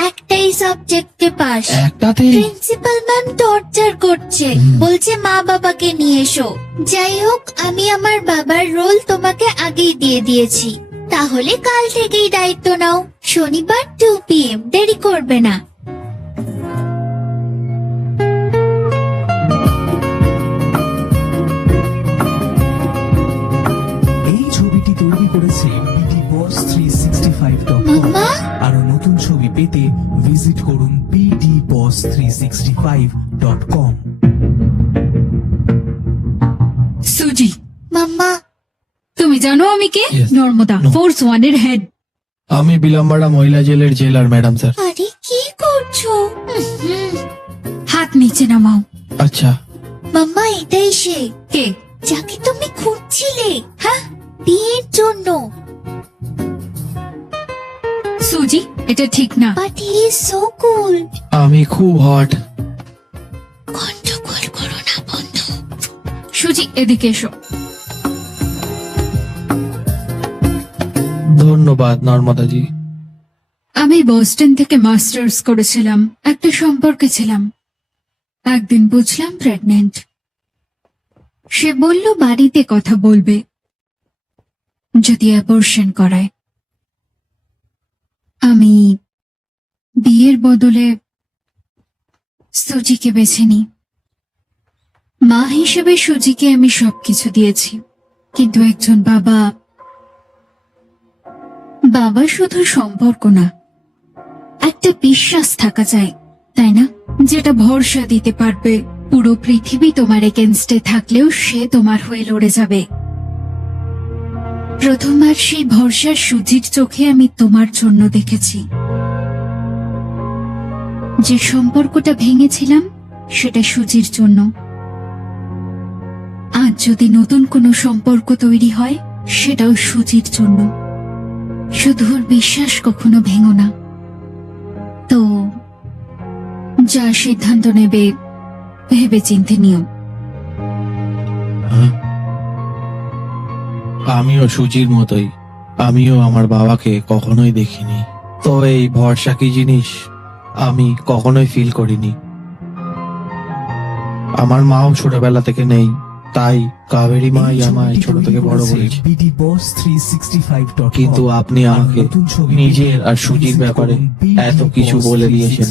একটাই সাবজেক্টে পাস। একটাতে? প্রিন্সিপাল ম্যাম টর্চার করছে, বলছে মা বাবাকে নিয়ে এসো। যাই হোক, আমি আমার বাবার রোল তোমাকে আগেই দিয়ে দিয়েছি, তাহলে কাল থেকেই দায়িত্ব নাও। শনিবার 2 PM, দেরি করবে না। এই ছবিটি তৈরি করেছে bdboss365.com। মাম্মা? আরো নতুন ছবি পেতে ভিজিট করুন bdboss365.com। সুজি, মাম্মা, তুমি জানো আমি কে? Yes. নর্মদা, No. ফোর্স ওয়ানের হেড। আমি বিলাম্বাড়া মহিলা জেলের জেলার ম্যাডাম স্যার। আরে কি করছো? হাত নিচে নামাও। আচ্ছা। মাম্মা, এটাই সে কে? যাকে তুমি খুঁজছিলে, হ্যাঁ, বিয়ের জন্য। সুজি, এটা ঠিক না। বাট হি ইজ সো কুল। আমি খুব হট। গন্ডগোল করো না বন্ধু। সুজি, এদিকে এসো। ধন্যবাদ নর্মদাজি। আমি বোস্টন থেকে মাস্টার্স করেছিলাম, একটা সম্পর্কে ছিলাম। একদিন বুঝলাম প্রেগনেন্ট। সে বলল বাড়িতে কথা বলবে যদি অ্যাবর্শন করায়। আমি বিয়ের বদলে সুজিকে বেছে নিই। মা হিসেবে সুজিকে আমি সবকিছু দিয়েছি, কিন্তু একজন বাবা শুধু সম্পর্ক না, একটা বিশ্বাস থাকা যায়, তাই না? যেটা ভরসা দিতে পারবে পুরো পৃথিবী তোমার এগেনস্টে থাকলেও সে তোমার হয়ে লড়ে যাবে। প্রথমবার সেই ভরসার সুজির চোখে আমি তোমার জন্য দেখেছি। যে সম্পর্কটা ভেঙেছিলাম সেটা সুজির জন্য। আজ যদি নতুন কোনো সম্পর্ক তৈরি হয়, সেটাও সুজির জন্য। শুধু ওর বিশ্বাস কখনো ভেঙো না। তো যা সিদ্ধান্ত নেবে ভেবে চিন্তে নিও। আমিও সুজির মতোই, আমিও আমার বাবাকে কখনোই দেখিনি। তো এই ভরসা কি জিনিস আমি কখনোই ফিল করিনি। আমার মাও ছোটবেলা থেকে নেই, তাই কাবেরী মাই আমায় ছোট থেকে বড় করেছে। bdboss365.com। কিন্তু আপনি আমাকে নতুন ছবি নিজের আর সুজির ব্যাপারে এত কিছু বলে দিয়েছেন,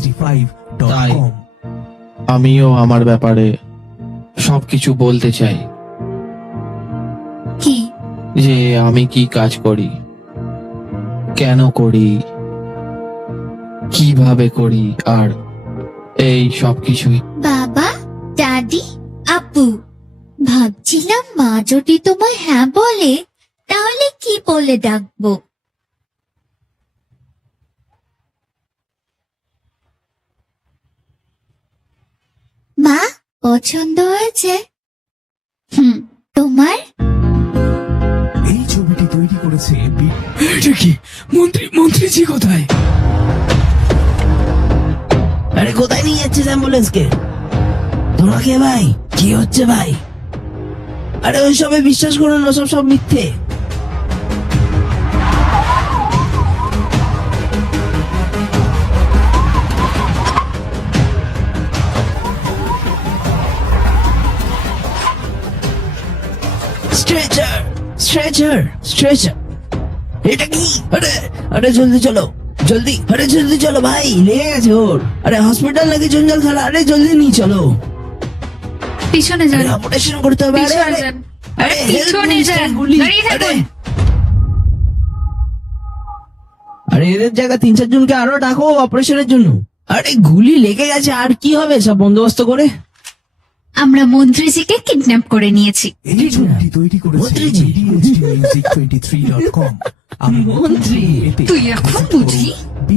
তাই আমিও আমার ব্যাপারে সবকিছু বলতে চাই। কি? যে আমি কি কাজ করি, কেন করি, কিভাবে করি, আর এই সবকিছুই। বাবা, দাদি, আপু, ভাবছিলাম মা যদি তোমায় হ্যাঁ বলে তাহলে কি বলে ডাকবো? মা, পছন্দ হয়েছে? তোমার? এই ছবিটি তৈরি করেছে এটা কি? মন্ত্রীজি কোথায়? আরে কোথায় নিয়ে যাচ্ছিস অ্যাম্বুলেন্সকে? তোরা কে ভাই? কি হচ্ছে ভাই? আরে ওই সবে বিশ্বাস করো না, সব মিথ্যে। স্ট্রেচার স্ট্রেচার স্ট্রেচার, এটা কি? আরে আরে জলদি চলো, জলদি, আরে জলদি চলো ভাই, লেগে গেছে ওর। আরে হসপিটাল নাকি জঞ্জাল খালা, আরে জলদি নিয়ে চলো। পিছনে যান, অপারেশন করতে হবে। আরে পিছনে আরে যান, আরে পিছনে যান, দাঁড়িয়ে থাকুন। আরে এদের জায়গা 3-4 জনকে আরো ডাকো অপারেশনের জন্য। আরে গুলি লেগে গেছে, আর কি হবে সব বন্দোবস্ত করে? আমরা মন্ত্রীজিকে কিডন্যাপ করে নিয়েছি। এই ছবিটি তৈরি করেছে মন্ত্রীজি। bdsmusic23.com। আমি মন্ত্রী। তুই এখন বুঝলি?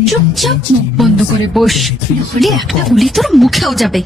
চুপচাপ মুখ বন্ধ করে বস, নাহলে একটা গুলি তোর মুখেও যাবে।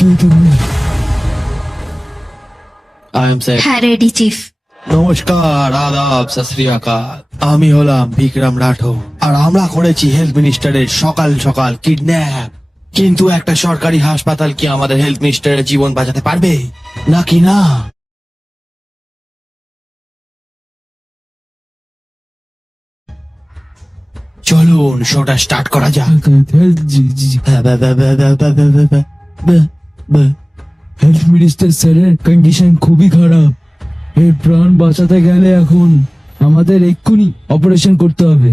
কে তুমি? I am sir. হ্যাঁ রেডি চিফ। নমস্কার, আদাব, সত শ্রী আকাল। আমি হলাম বিক্রম রাঠোর, আর আমরা করেছি হেলথ মিনিস্টারের সকাল সকাল কিডন্যাপ। কিন্তু একটা সরকারি হাসপাতাল কি আমাদের হেলথ মিনিস্টারের জীবন বাঁচাতে পারবে নাকি না? চলুন শোটা স্টার্ট করা যাক। হেলথ মিনিস্টার স্যারের কন্ডিশন খুবই খারাপ। এর প্রাণ বাঁচাতে গেলে এখন আমাদের এক্ষুনি অপারেশন করতে হবে,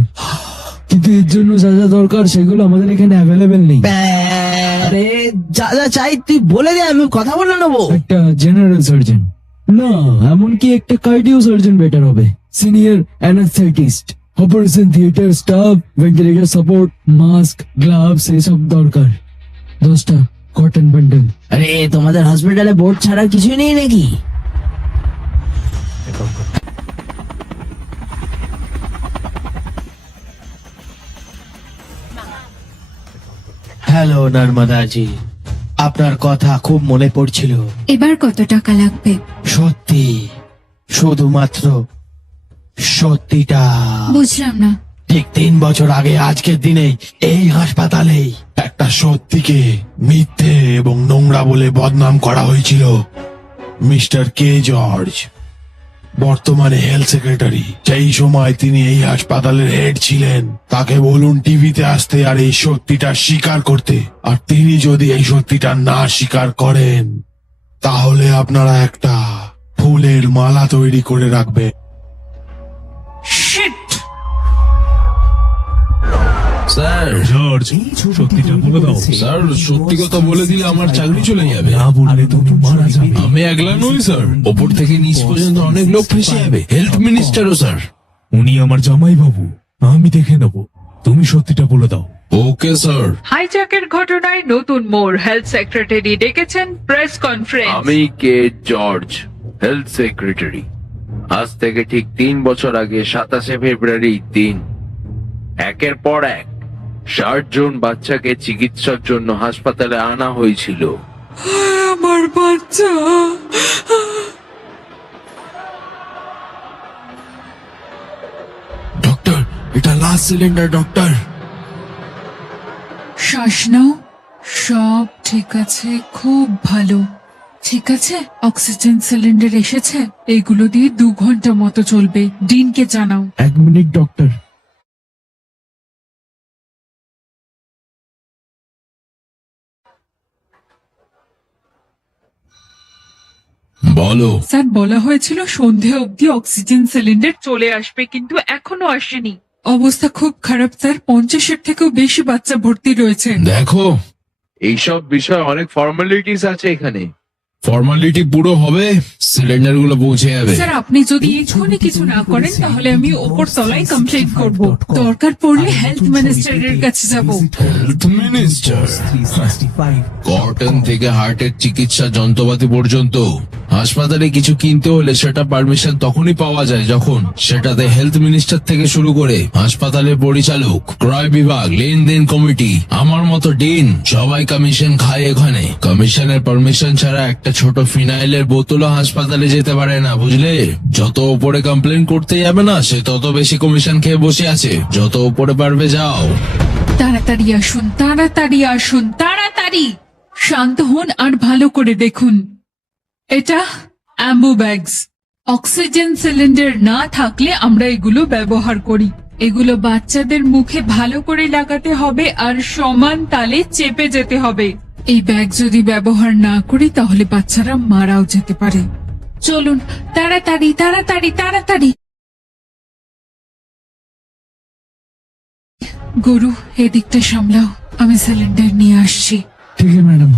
কিন্তু এর জন্য যা যা দরকার সেগুলো আমাদের এখানে অ্যাভেলেবেল নেই। আরে যা যা চাই তুই বলে দে, আমি কথা বলে নেবো। একটা জেনারেল সার্জন, না এমনকি একটা কার্ডিও সার্জন বেটার হবে। Senior anaesthetist, operation theatre staff, ventilator support, mask, gloves এসব দরকার। 10টা কটন বান্ডেল। আরে তোমাদের হসপিটালে বোর্ড ছাড়া কিছুই নেই নাকি? হ্যালো নর্মদাজি, আপনার কথা খুব মনে পড়ছিল। এবার কত টাকা লাগবে? সত্যি, শুধুমাত্র সত্যিটা। বুঝলাম না। ঠিক 3 বছর আগে আজকের দিনেই এই হাসপাতালেই একটা সত্যিকে মিথ্যে এবং নোংরা বলে বদনাম করা হয়েছিল। মিস্টার কে জর্জ বর্তমানে হেলথ সেক্রেটারি, সেই সময় তিনি এই হাসপাতালের হেড ছিলেন। তাকে বলুন টিভিতে আসতে আর এই সত্যিটা স্বীকার করতে। আর তিনি যদি এই সত্যিটা না স্বীকার করেন তাহলে আপনারা একটা ফুলের মালা তৈরি করে রাখবেন। স্যার, জর্জ, সত্যিটা বলে দাও। স্যার সত্যি কথা বলে দিলে আমার চাকরি চলে যাবে। না বললে তুমি মারা যাবে। আমি একলা নই স্যার, ওপর থেকে নিচ পর্যন্ত অনেক লোক ফেসে যাবে। হেলথ মিনিস্টারও স্যার। উনি আমার জামাই বাবু, আমি দেখে নেব। তুমি সত্যিটা বলে দাও। Okay sir. হাইজ্যাকের ঘটনায় নতুন মোড়, হেলথ সেক্রেটারি ডেকেছেন প্রেস কনফারেন্স। আমি কে জর্জ, হেলথ সেক্রেটারি। আজ থেকে ঠিক 3 বছর আগে 27শে ফেব্রুয়ারি দিন একের পর এক 60 জন বাচ্চাকে চিকিৎসার জন্য হাসপাতালে আনা হয়েছিল। আমার বাচ্চা। ডক্টর, এটা লাস্ট সিলিন্ডার ডক্টর। শ্বাস নাও, সব ঠিক আছে, খুব ভালো। ঠিক আছে, অক্সিজেন সিলিন্ডার এসেছে, এগুলো দিয়ে 2 ঘন্টা মতো চলবে। ডিনকে জানাও। 1 মিনিট ডক্টর। বলো। স্যার, বলা হয়েছিল সন্ধে অবধি অক্সিজেন সিলিন্ডার চলে আসবে, কিন্তু এখনো আসেনি। অবস্থা খুব খারাপ স্যার, 50-এর থেকেও বেশি বাচ্চা ভর্তি রয়েছে। দেখো, এইসব বিষয় অনেক ফর্মালিটিস আছে এখানে। ফর্মালিটি পুরো হবে, সিলিন্ডার গুলো পৌঁছে যাবে। স্যার, আপনি যদি এক্ষুনি কিছু না করেন তাহলে আমি ওপর তলায় কমপ্লেন করব। দরকার পড়লে হেলথ মিনিস্টারের কাছে যাব। Health minister? কটন থেকে হার্টের চিকিৎসা যন্ত্রপাতি পর্যন্ত হাসপাতালে কিছু কিনতে হলে সেটা পারমিশন তখনই পাওয়া যায় যখন সেটাতে হেলথ মিনিস্টার থেকে শুরু করে হাসপাতালের পরিচালক, ক্রয় বিভাগ, লেনদেন কমিটি, আমার মতো ডিন সবাই কমিশন খায় এখানে। কমিশনের পারমিশন ছাড়া একটা ছোট ফিনাইলের বোতলও হাসপাতালে যেতে পারে না, বুঝলে? যত উপরে কমপ্লেন করতে যাবে না সে তত বেশি কমিশন খেয়ে বসে আছে। যত উপরে পারবে যাও। তাড়াতাড়ি আসুন, তাড়াতাড়ি আসুন, তাড়াতাড়ি। শান্ত হন আর ভালো করে দেখুন। এটা অ্যাম্বু ব্যাগস। অক্সিজেন সিলিন্ডার না থাকলে আমরা এগুলো ব্যবহার করি। এগুলো বাচ্চাদের মুখে ভালো করে লাগাতে হবে আর সমান তালে চেপে যেতে হবে। এই ব্যাগ যদি ব্যবহার না করি তাহলে বাচ্চারা মারাও যেতে পারে। চলুন তাড়াতাড়ি, তাড়াতাড়ি, তাড়াতাড়ি। গরু, এদিকটা সামলাও, আমি সিলিন্ডার নিয়ে আসছি। ঠিক আছে ম্যাডাম।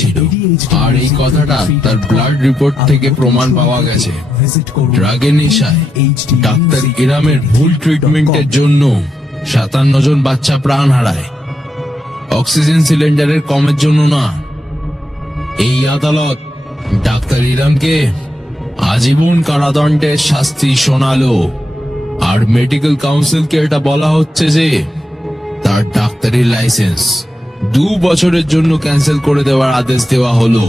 ছিল। আর আর এই কথাটা তার ব্লাড রিপোর্ট থেকে প্রমাণ পাওয়া গেছে। ড্রাগের নেশায় ডাক্তার ইরামের ভুল ট্রিটমেন্টের জন্য 57 জন বাচ্চা প্রাণ হারায়, অক্সিজেন সিলিন্ডারের কমের জন্য না। এই আদালত ডাক্তার ইরামকে আজীবন কারাদণ্ডের শাস্তি শোনালো, আর মেডিকেল কাউন্সিলকে এটা বলা হচ্ছে যে তার ডাক্তারি লাইসেন্স 2 বছরের জন্য ক্যান্সেল করে দেওয়ার আদেশ দেওয়া হলো।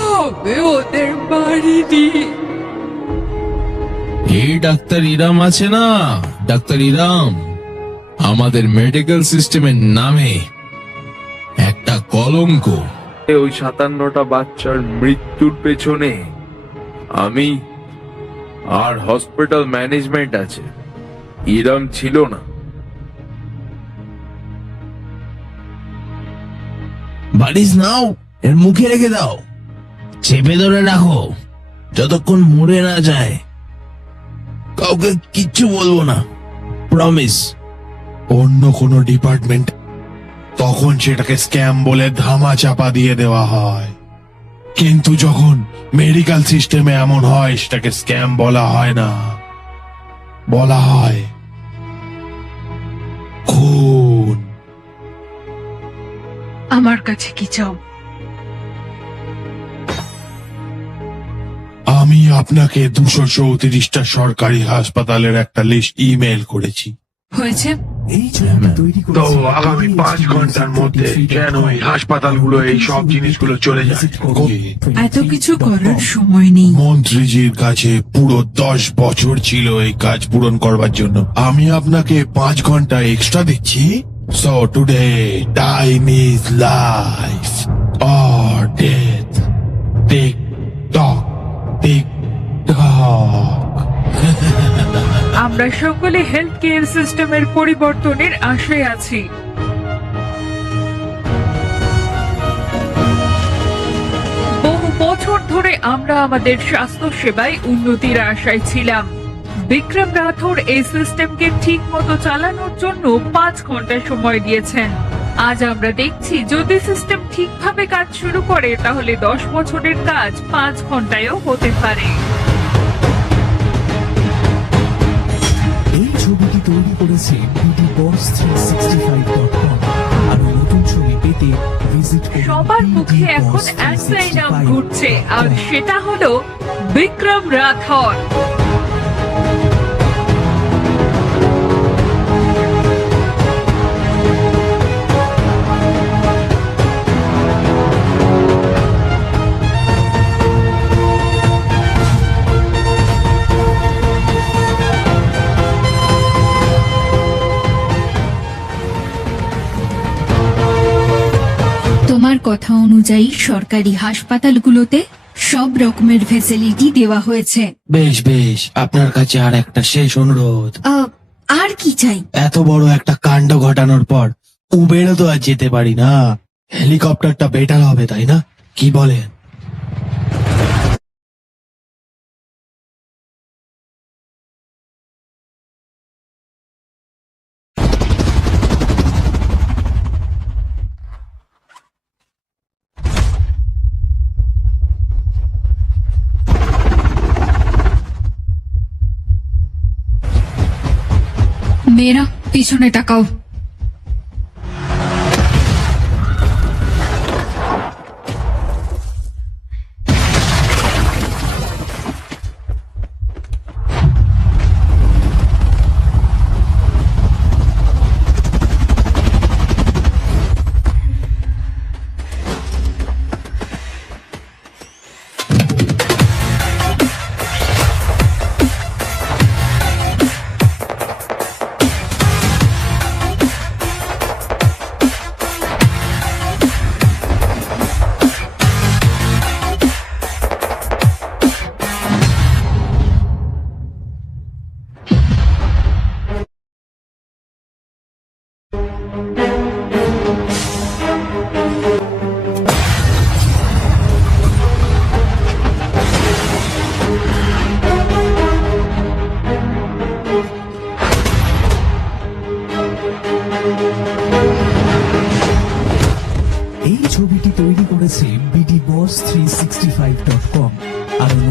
হবে ওদের বাড়িনি। এই ডাক্তার ইরাম আছে না, ডাক্তার ইরাম আমাদের মেডিকেল সিস্টেমের নামে একটা কলঙ্ক। ওই 57টা বাচ্চার মৃত্যুর পেছনে আমি আর হসপিটাল ম্যানেজমেন্ট আছে, ইরাম ছিল না। বাড়িস নাও, এর মুখে রেখে দাও, চেপে ধরে রাখো যতক্ষণ মরে না যায়। কাউকে কিচ্ছু বলবো না, প্রমিস। অন্য কোনো ডিপার্টমেন্ট তখন সেটাকে স্ক্যাম বলে ধামা চাপা দিয়ে দেওয়া হয়, কিন্তু যখন মেডিকেল সিস্টেমে এমন হয় সেটাকে স্ক্যাম বলা হয় না, বলা হয় খুন। আমার কাছে কি চাও? আমি আপনাকে 234টা সরকারি হাসপাতালের একটা লিস্ট ইমেল করেছি। হয়েছে? তো আগামী 5 ঘন্টার মধ্যে যেন এই হাসপাতালগুলো এই সব জিনিসগুলো চলে যায়। এত কিছু করার সময় নেই। মন্ত্রীজির কাছে পুরো 10 বছর ছিল এই কাজ পূরণ করবার জন্য। আমি আপনাকে 5 ঘন্টা এক্সট্রা দিচ্ছি। So today time is life or death. Tick talk tick টক। আমরা সকলে হেলথ কেয়ার সিস্টেমের পরিবর্তনের আশায় আছি। বহু বছর ধরে আমরা আমাদের স্বাস্থ্য সেবায় উন্নতির আশায় ছিলাম। বিক্রম রাথোর এই সিস্টেমকে ঠিক মতো চালানোর জন্য 5 ঘন্টা সময় দিয়েছেন। আজ আমরা দেখছি যদি সিস্টেম ঠিকভাবে কাজ শুরু করে তাহলে 10 বছরের কাজ 5 ঘন্টায়ও হতে পারে। এই ছবিটি তৈরি করেছে BDBoss365.com। আর নতুন ছবি পেতে ভিজিট করুন। সবার মুখে এখন একটাই নাম ঘুরছে, আর সেটা হলো বিক্রম রাথোর। তোমার কথা অনুযায়ী সরকারি হাসপাতালগুলোতে সব রকমের ফেসিলিটি দেওয়া হয়েছে। বেশ বেশ, আপনার কাছে আর একটা শেষ অনুরোধ। আর কি চাই? এত বড় একটা কাণ্ড ঘটানোর পর উবেরও তো আর যেতে পারি না, হেলিকপ্টারটা বেটার হবে তাই না, কি বলেন? মেয়েরা পিছনে তাকাও।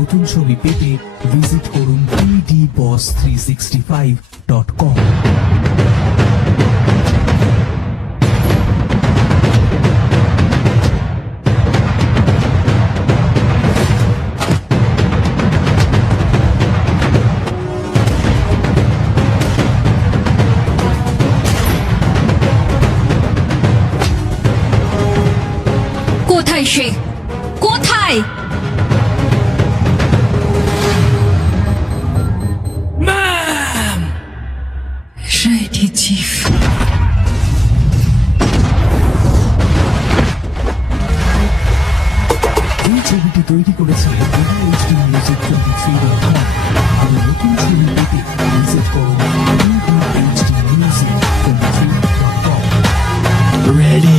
নতুন ছবি পেতে ভিজিট করুন pdboss365.com। কোথায় সে? কোথায়? সাইডি চিফ। এই ছবিটি তৈরি করেছে HD Music 23.com। আর নতুন ছবি পেতে ভিজিট করুন HD Music 23.com। রেডি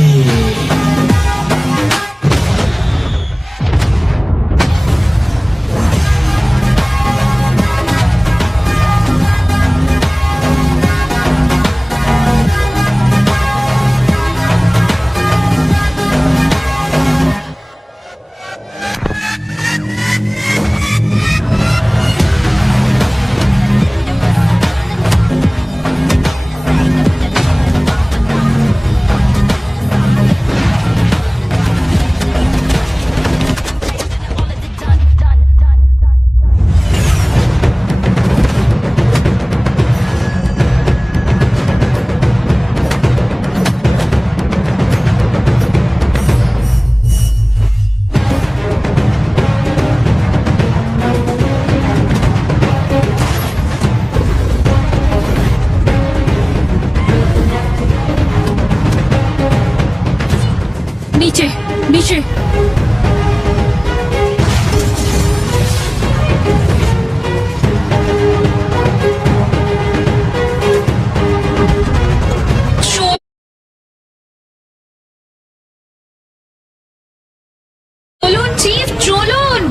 নিচে নিচে। চলুন চিফ, চলুন।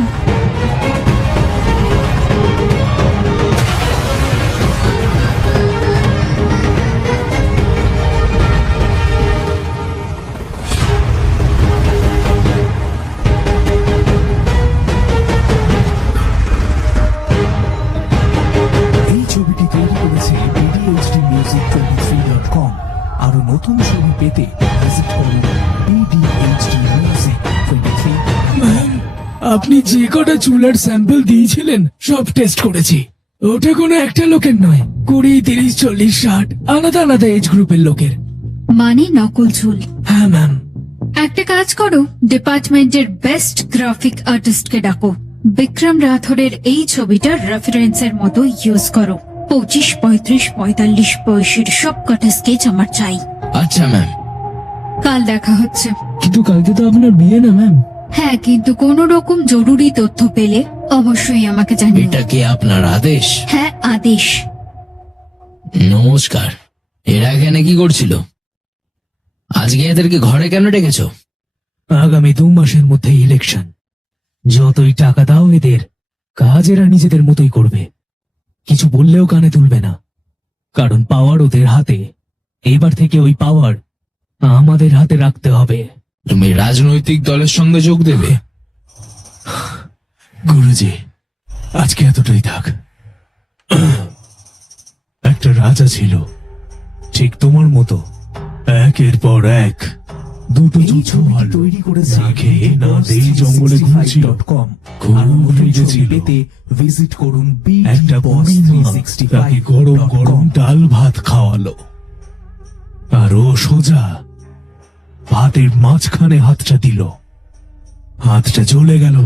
এই ছবিটি তৈরি করেছে HD Music 23.com। আরো নতুন ছবি পেতে ভিজিট করুন HD Music 23.com। ম্যাম, আপনি যে কটা চুলার স্যাম্পল দিয়েছিলেন সব টেস্ট করেছি। ওটা কোনো একটা লোকের নয়, 20, 30, 40, 60 আলাদা আলাদা এজ গ্রুপের লোকের। মানে নকল চুল। হ্যাঁ ম্যাম। একটা কাজ করো, ডিপার্টমেন্টের বেস্ট গ্রাফিক আর্টিস্টকে ডাকো। বিক্রম রাথোরের এই ছবিটা রেফারেন্সের মতো ইউজ করো। 25, 35, 45 বয়সের সব কটা স্কেচ আমার চাই। আচ্ছা ম্যাম। কাল দেখা হচ্ছে। কিন্তু কালকে তো আপনার বিয়ে না ম্যাম। হ্যাঁ, কিন্তু কোন রকম জরুরি তথ্য পেলে অবশ্যই আমাকে জানিও। এটা কি আপনার আদেশ? হ্যাঁ, আদেশ। নমস্কার। এরা এখানে কি করছিল? আজকে এদেরকে ঘরে কেন ডেকেছো? আগামী 2 মাসের মধ্যে ইলেকশন। যতই টাকা দাও এদের, কাজ এরা নিজেদের মতোই করবে। কিছু বললেও কানে তুলবে না, কারণ পাওয়ার ওদের হাতে। এইবার থেকে ওই পাওয়ার আমাদের হাতে রাখতে হবে। তুমি রাজনৈতিক দলের সঙ্গে যোগ দেবে? গুরুজি, আজকে এতটাই থাক। একটা রাজা ছিল, ঠিক তোমার মতো, একের পর এক দুটো এই যুদ্ধ ছবিটি হলো। তৈরি করেছে না খেয়ে না দেই জঙ্গলে ঘুরছিল, pdboss365.com। খুব আর নতুন ছবি রেগেছিল। পেতে ভিজিট করুন একটা বুড়ি মা তাকে গরম গরম pdboss365.com। ডাল ভাত খাওয়ালো, আর ও সোজা ভাতের মাঝখানে হাতটা দিল। হাতটা জ্বলে গেল।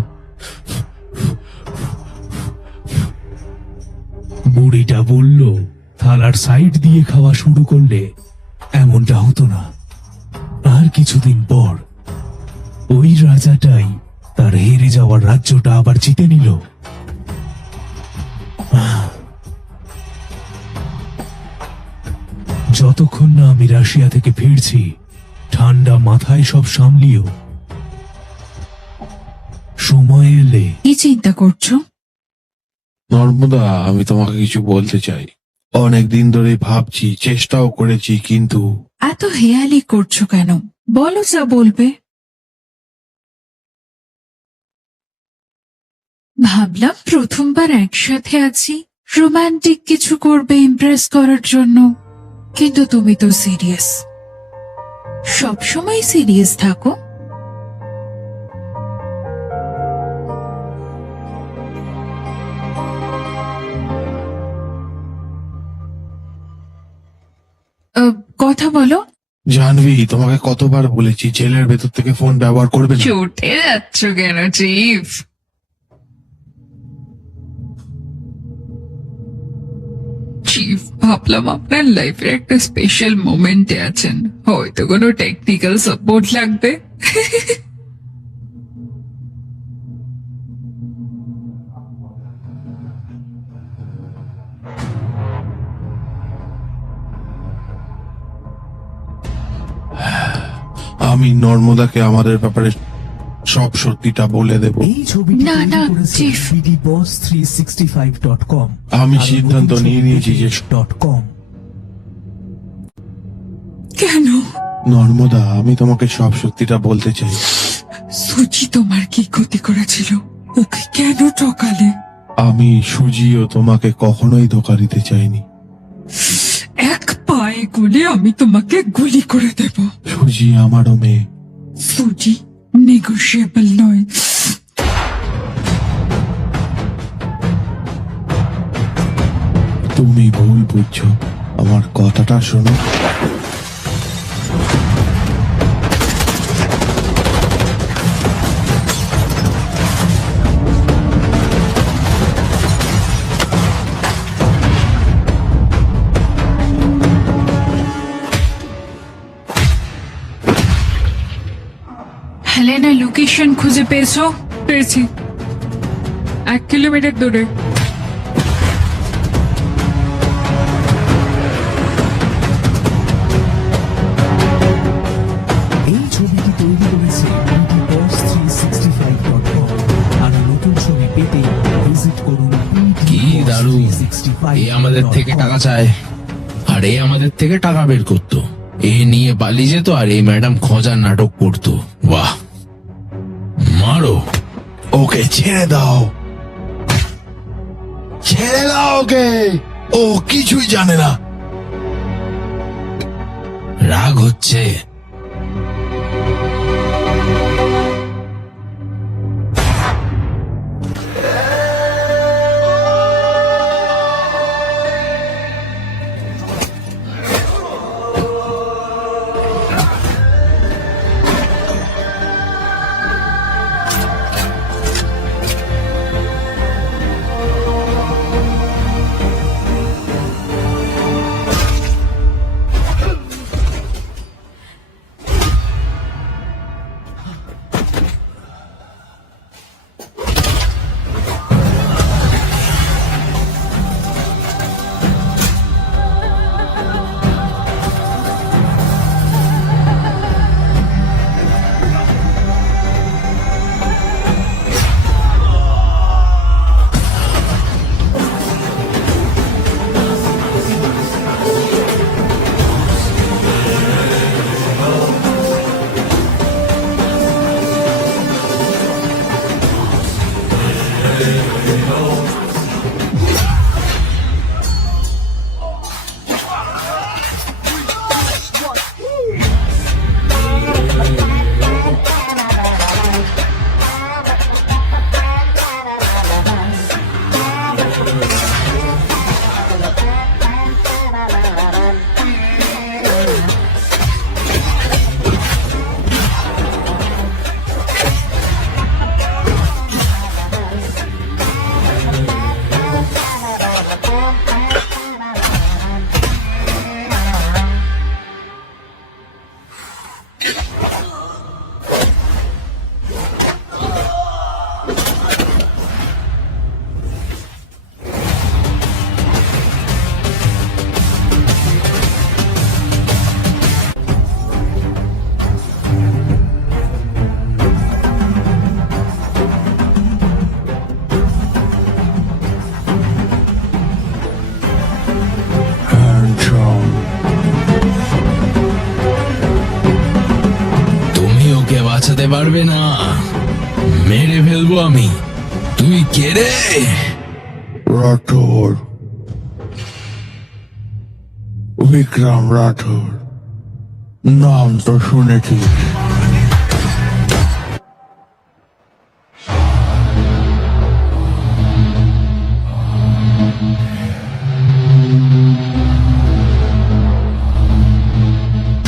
বুড়িটা বলল, থালার সাইড দিয়ে খাওয়া শুরু করলে এমনটা হতো না। আর কিছুদিন পর ওই রাজাটাই তার হেরে যাওয়ার রাজ্যটা আবার জিতে নিল। যতক্ষণ না আমি রাশিয়া থেকে ফিরছি, ঠান্ডা মাথায় সব সামলিও। সময় এলে। কি চিন্তা করছো? নর্মদা, আমি তোমাকে কিছু বলতে চাই। অনেক দিন ধরে ভাবছি, চেষ্টাও করেছি, কিন্তু এত হেয়ালি করছো কেন? বলো যা বলবে। ভাবলাম প্রথমবার একসাথে আছি, রোমান্টিক কিছু করবে ইমপ্রেস করার জন্য, কিন্তু তুমি তো সিরিয়াস। সবসময় সিরিয়াস থাকো। কথা বলো। জানবি, তোমাকে কতবার বলেছি জেলের ভেতর থেকে ফোন ব্যবহার করবে না। চটে যাচ্ছ কেন চিফ? চিফ, ভাবলাম আপনার লাইফের একটা স্পেশাল মোমেন্টে আছেন, হয়তো কোনো টেকনিক্যাল সাপোর্ট লাগবে। আমি নর্মদাকে আমাদের ব্যাপারে সব সত্যিটা বলে দেব। এই ছবিটি না, তৈরি না, করেছে চিফ। bdboss365.com আমি সিদ্ধান্ত নিয়ে নিয়েছি যে .com। কেন? নর্মদা, আমি তোমাকে সব সত্যিটা বলতে চাই। সুচি তোমার কি ক্ষতি করেছিল? ওকে কেন ঠকালে? আমি সুজিও তোমাকে কখনোই ধোকা দিতে চাইনি। এক পায়ে গুলি আমি তোমাকে গুলি করে দেব। সুজি আমারও মেয়ে। সুচি নেগোশিয়েবল নয়। তুমি ভুল বুঝছো, আমার কথাটা শোনো। হেলেনা লোকেশন খুঁজে পেয়েছো? পেয়েছি, 1 কিলোমিটার দূরে। এই ছবিটি তৈরি করেছে bdboss365.com। আর নতুন ছবি পেতে ভিজিট করুন কি দারুণ! এ আমাদের থেকে টাকা চায়, আর এ আমাদের থেকে টাকা বের করতো। এ নিয়ে পালিয়ে যেত, আর এই ম্যাডাম খোঁজার নাটক করতো। বাহ, মারো ওকে, ছেড়ে দাও, ছেড়ে দাও ওকে, ও কিছুই জানে না। রাগ হচ্ছে। তুমি ওকে বাঁচাতে পারবে না, মেরে ফেলবো আমি। তুই কে রে? রাঠোর, বিক্রম রাঠোর, নাম তো শুনেছি।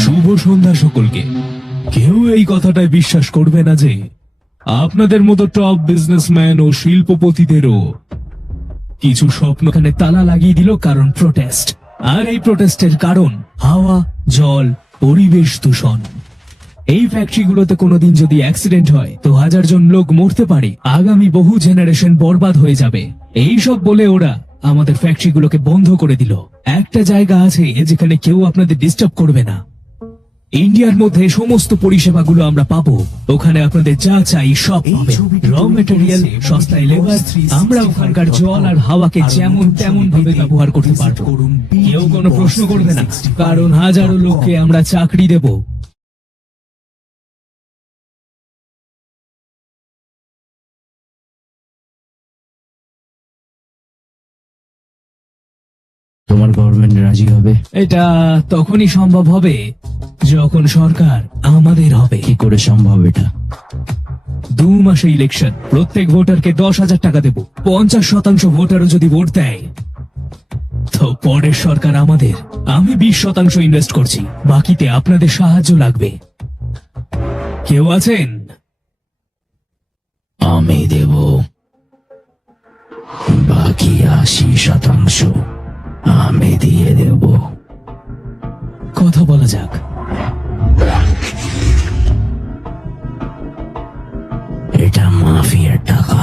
শুভ সন্ধ্যা সকলকে। কেউ এই কথাটায় বিশ্বাস করবে না যে আপনাদের মতো টপ বিজনেসম্যান ও শিল্পপতিদেরও কিছু স্বপ্ন এখানে তালা লাগিয়ে দিল কারণ প্রোটেস্ট। আর এই প্রোটেস্টের কারণ হাওয়া, জল, পরিবেশ দূষণ। এই ফ্যাক্টরিগুলোতে কোনোদিন যদি অ্যাক্সিডেন্ট হয় তো 1000 জন লোক মরতে পারে, আগামী বহু জেনারেশন বরবাদ হয়ে যাবে। এই সব বলে ওরা আমাদের ফ্যাক্টরিগুলোকে বন্ধ করে দিল। একটা জায়গা আছে যেখানে কেউ আপনাদের ডিস্টার্ব করবে না। ইন্ডিয়ার মধ্যে সমস্ত পরিষেবাগুলো আমরা পাবো। ওখানে আপনাদের যা চাই সব পাবেন। র মেটেরিয়াল, সস্তায় লেবার। আমরা ওখানকার জল আর হাওয়াকে যেমন তেমন ভাবে ব্যবহার করতে পারবো। কেউ কোনো প্রশ্ন করবে না, কারণ হাজারো লোককে আমরা চাকরি দেব। তোমার গভর্নমেন্ট রাজি হবে? এটা তখনই সম্ভব হবে যখন সরকার আমাদের হবে। কি করে সম্ভব এটা? 2 মাসে ইলেকশন, প্রত্যেক ভোটারকে 10,000 টাকা দেব। 50% ভোটারও যদি ভোট দেয় তো পরের সরকার আমাদের। আমি 20% ইনভেস্ট করছি, বাকিতে আপনাদের সাহায্য লাগবে। কেউ আছেন? আমি দেব বাকি 80% আমি দিয়ে দেব। কথা বলা যাক। এটা মাফিয়ার টাকা।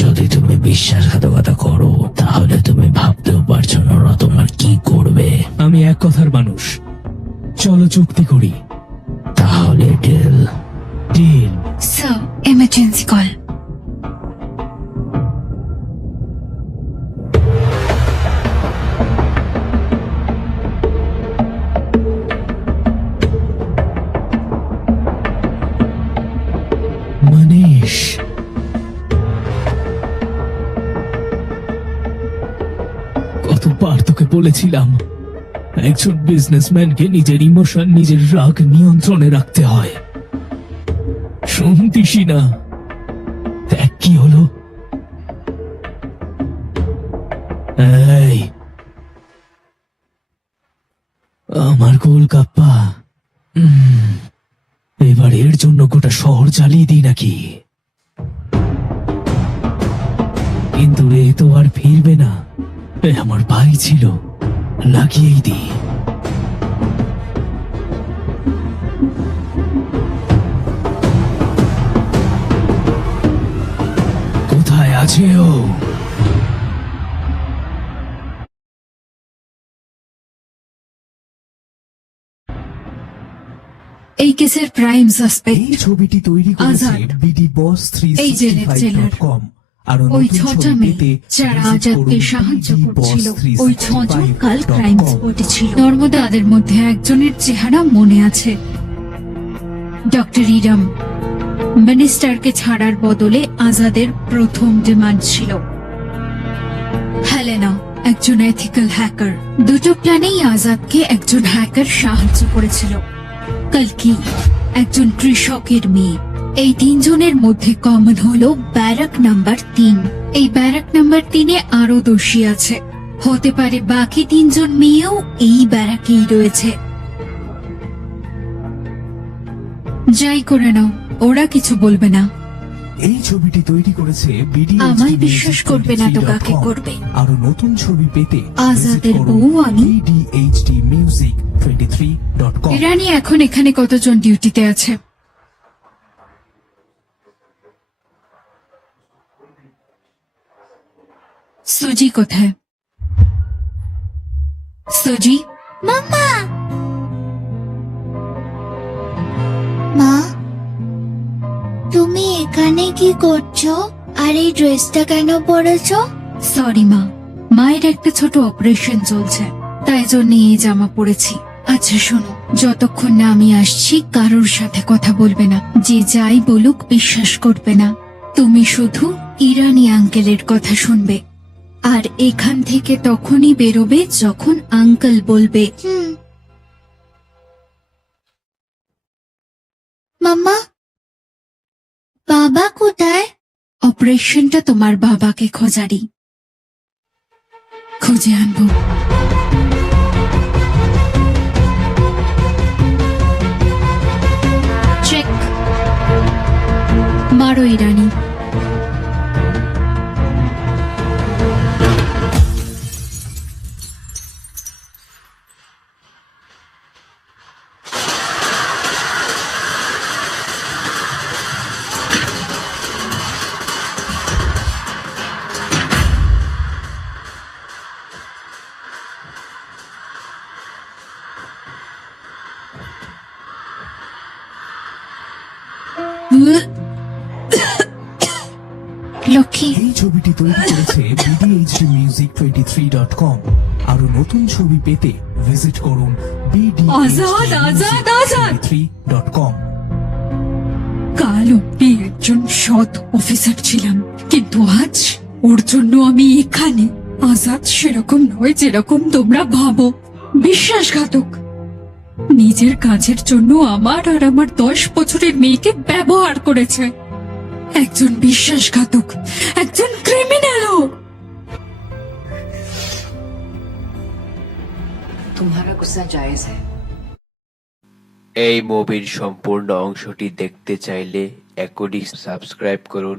যদি তুমি বিশ্বাসঘাতকতা করো তাহলে তুমি ভাবতেও পারছো না ওরা তোমার কি করবে। আমি এক কথার মানুষ, চলো চুক্তি করি। তাহলে deal. Deal. Sir, emergency call. Manish, কতবার তোকে বলেছিলাম একজন বিজনেসম্যানকে নিজের ইমোশন, নিজের রাগ নিয়ন্ত্রণে রাখতে হয়। শুনতিসই না। দেখ কি হলো। এই আমার গোলগাপ্পা, এবার এর জন্য গোটা শহর জ্বালিয়ে দিই নাকি? কিন্তু এ তো আর ফিরবে না। এ আমার ভাই ছিল, লাগিয়েই দিই। কোথায় আছে ও? এই কেসের প্রাইম সাসপেক্ট এই ছবিটি তৈরি করেছে আজাদ। বিডি বস এই জেলের জেলার। 365.com। আর ওই নতুন 6টা ছবি মেয়ে পেতে যারা visit আজাদকে করুন সাহায্য করছিল, bbboss365.com ওই 6জন কাল ক্রাইম স্পটে ছিল। নর্মদাদের মধ্যে একজনের চেহারা মনে আছে, ডক্টর ইরাম। মিনিস্টারকে ছাড়ার বদলে আজাদের প্রথম ডিমান্ড ছিল হেলেনা, একজন এথিক্যাল হ্যাকার। দুটো প্ল্যানেই আজাদকে একজন হ্যাকার সাহায্য করেছিল। কলকি, একজন কৃষকের মেয়ে। এই 3 জনের মধ্যে কমন হলো ব্যারাক নাম্বার 3। এই ব্যারাক নাম্বার 3-এ আরো দোষী আছে। হতে পারে বাকি 3 জন মেয়েও এই ব্যারাকেই রয়েছে। যাই করে নাও, ওরা কিছু বলবে না। এই ছবিটি তৈরি করেছে বিডি আমায় বিশ্বাস করবে না তো কাকে করবে? আরো নতুন ছবি পেতে আজাদের visit করুন বউ আমি। bbhdmusic23.com। রানী এখন এখানে কতজন ডিউটিতে আছে? সুজি কোথায়? সুজি, মাম্মা, মা, তুমি এখানে কি করছো? আর এই ড্রেসটা কেন পরেছো? সরি মা, মায়ের একটা ছোট অপারেশন চলছে, তাই জন্য এই জামা পরেছি। আচ্ছা শোনো, যতক্ষণ না আমি আসছি কারোর সাথে কথা বলবে না। যে যাই বলুক বিশ্বাস করবে না। তুমি শুধু ইরানি আঙ্কেলের কথা শুনবে আর এখান থেকে তখনই বেরোবে যখন আঙ্কেল বলবে। মাম্মা, বাবা কোথায়? অপারেশনটা তোমার বাবাকে খোঁজারি, খুঁজে আনবো। চেক মারো ইরানি। লক্ষ্মী, এই ছবিটি তৈরি করেছে bdhdmusic23.com। আরো নতুন ছবি পেতে ভিজিট করুন আজাদ, আজাদ, আজাদ। bdhdmusic23.com। কাল অব্দি একজন সৎ অফিসার ছিলাম, কিন্তু আজ ওর জন্য আমি এখানে। আজাদ সেরকম নয় যেরকম তোমরা ভাবো, বিশ্বাসঘাতক। নিজের কাজের জন্য আমার আর আমার 10 বছরের মেয়েকে ব্যবহার করেছে। একজন বিশ্বাসঘাতক, একজন ক্রিমিনালও। तुम्हारा गुस्सा जायज है। এই মুভির সম্পূর্ণ অংশটি দেখতে চাইলে এখনই সাবস্ক্রাইব করুন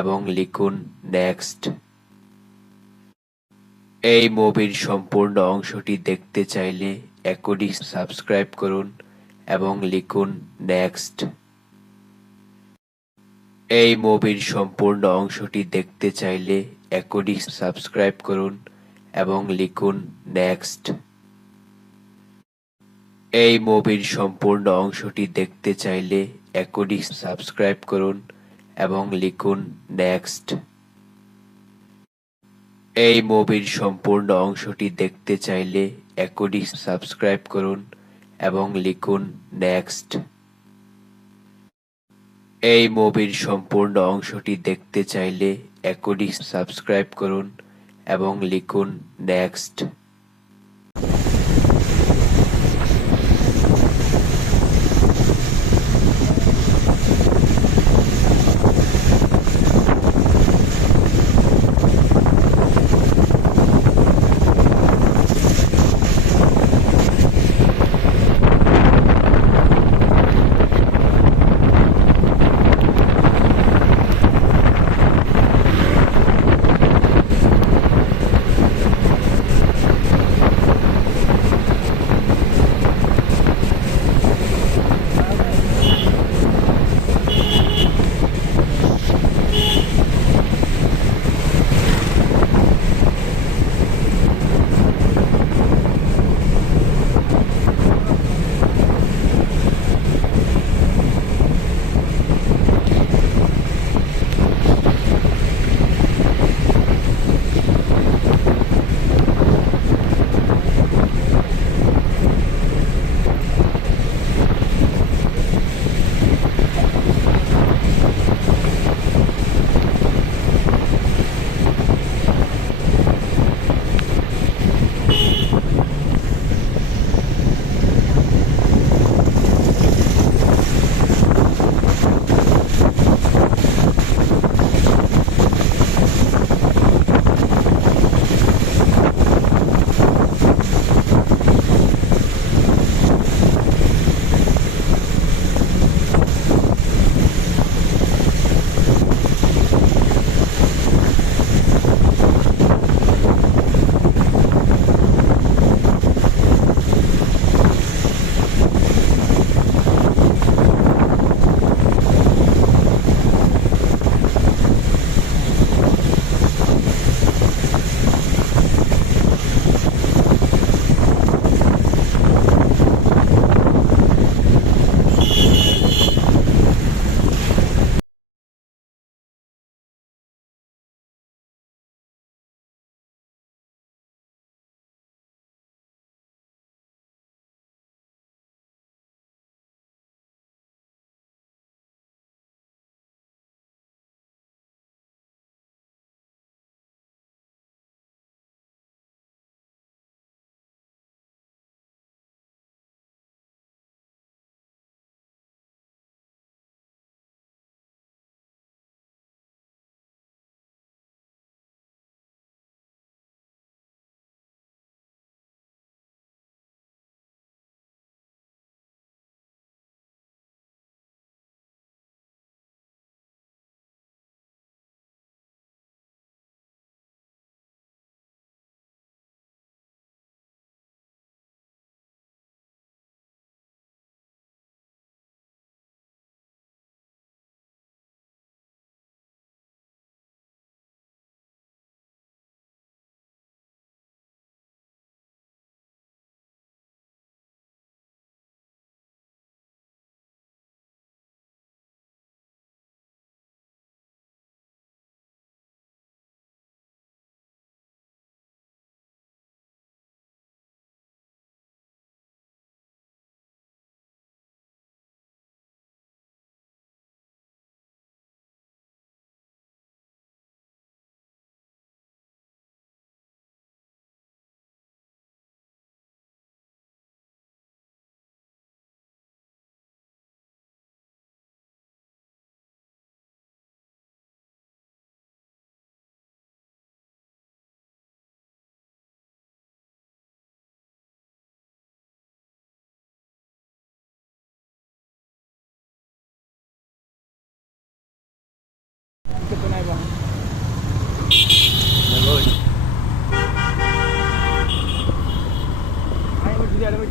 এবং লিখুন নেক্সট। এই মুভির সম্পূর্ণ অংশটি দেখতে চাইলে এখনই সাবস্ক্রাইব করুন এবং লিখুন নেক্সট। এই মুভির সম্পূর্ণ অংশটি দেখতে চাইলে এখনই সাবস্ক্রাইব করুন এবং লিখুন নেক্সট। এই মুভির সম্পূর্ণ অংশটি দেখতে চাইলে এখনই সাবস্ক্রাইব করুন এবং লিখুন নেক্সট। এই মুভির সম্পূর্ণ অংশটি দেখতে চাইলে এখনই সাবস্ক্রাইব করুন এবং লিখুন নেক্সট। এই মুভির সম্পূর্ণ অংশটি দেখতে চাইলে এখনই সাবস্ক্রাইব করুন এবং লিখুন নেক্সট।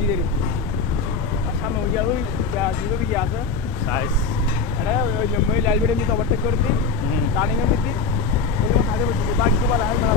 দেরি আর সামনে ওই যে ওই জিরো কি আছে সাইজ এটা ওই জম্মই লাল বেড়ে নিতে ওভারটেক করে দিই টার্নিং এর দিই ওই জন্য খাদে বসে বাইক তো বলা হয় না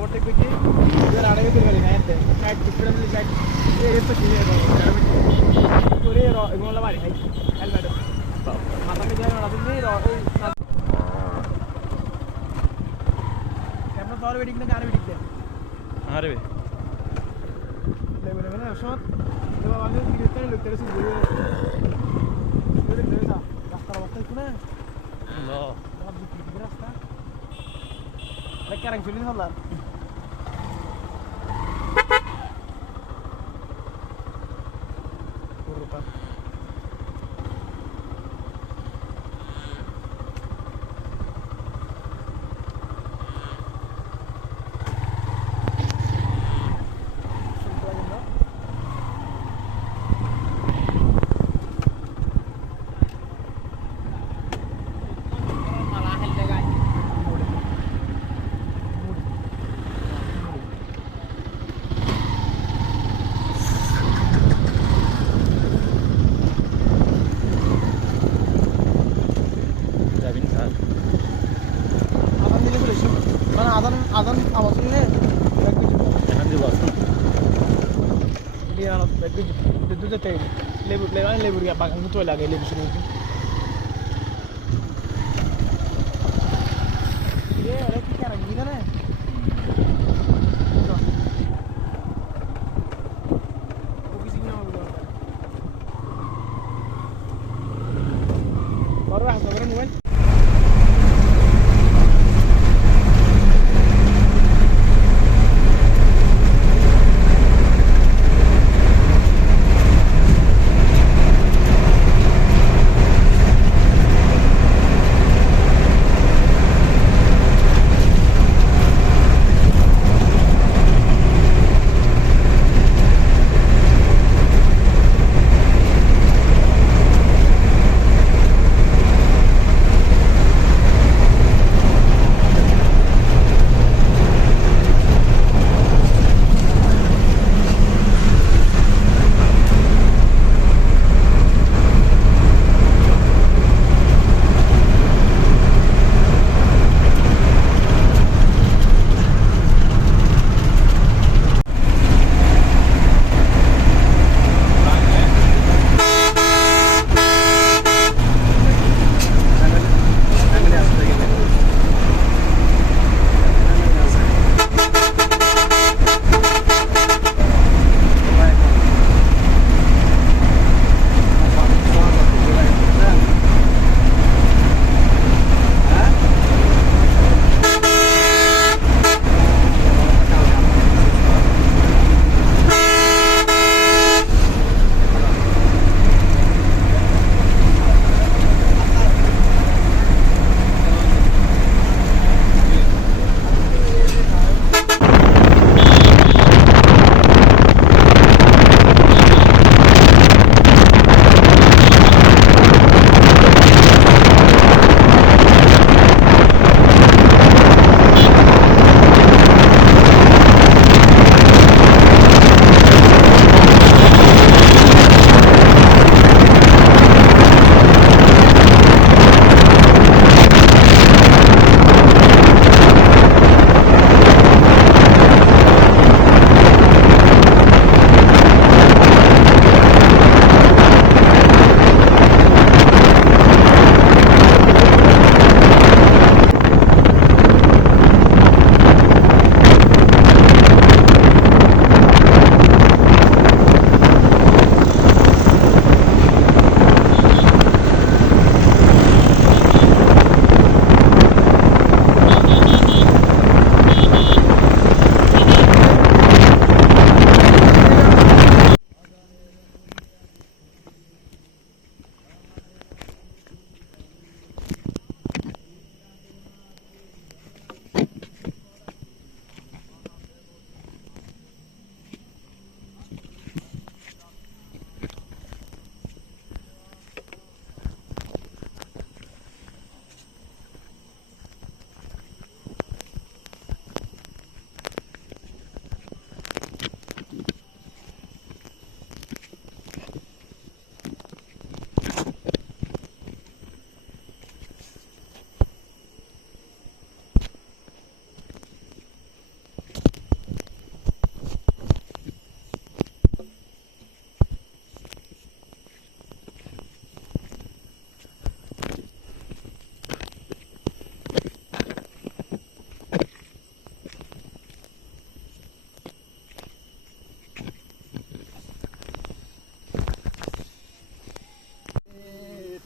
overtake with you. You're out of it very nice. Cat different cat. Here is the key. Today, I'm going to buy it. Helmet. Mata में जाए ना तो नहीं रहो. कैमरा तो और वेडिंग ने गाने वेडिंग किया. हाँ रे. ले मैंने शॉट. जब आवाज़ में कितने लोग तेरे से बोले. तेरे तेरे सा. रास्ता रास्ता क्यों ना? नो. आप जो किधर रास्ता? अरे क्या रंग चुनी साला? আদান আওয়াজ শুনে dia bagus itu tuh teh lebur ya bagang itu lagi lebur sudah itu dia ada sekarang gini kan baru lah sekarang mungkin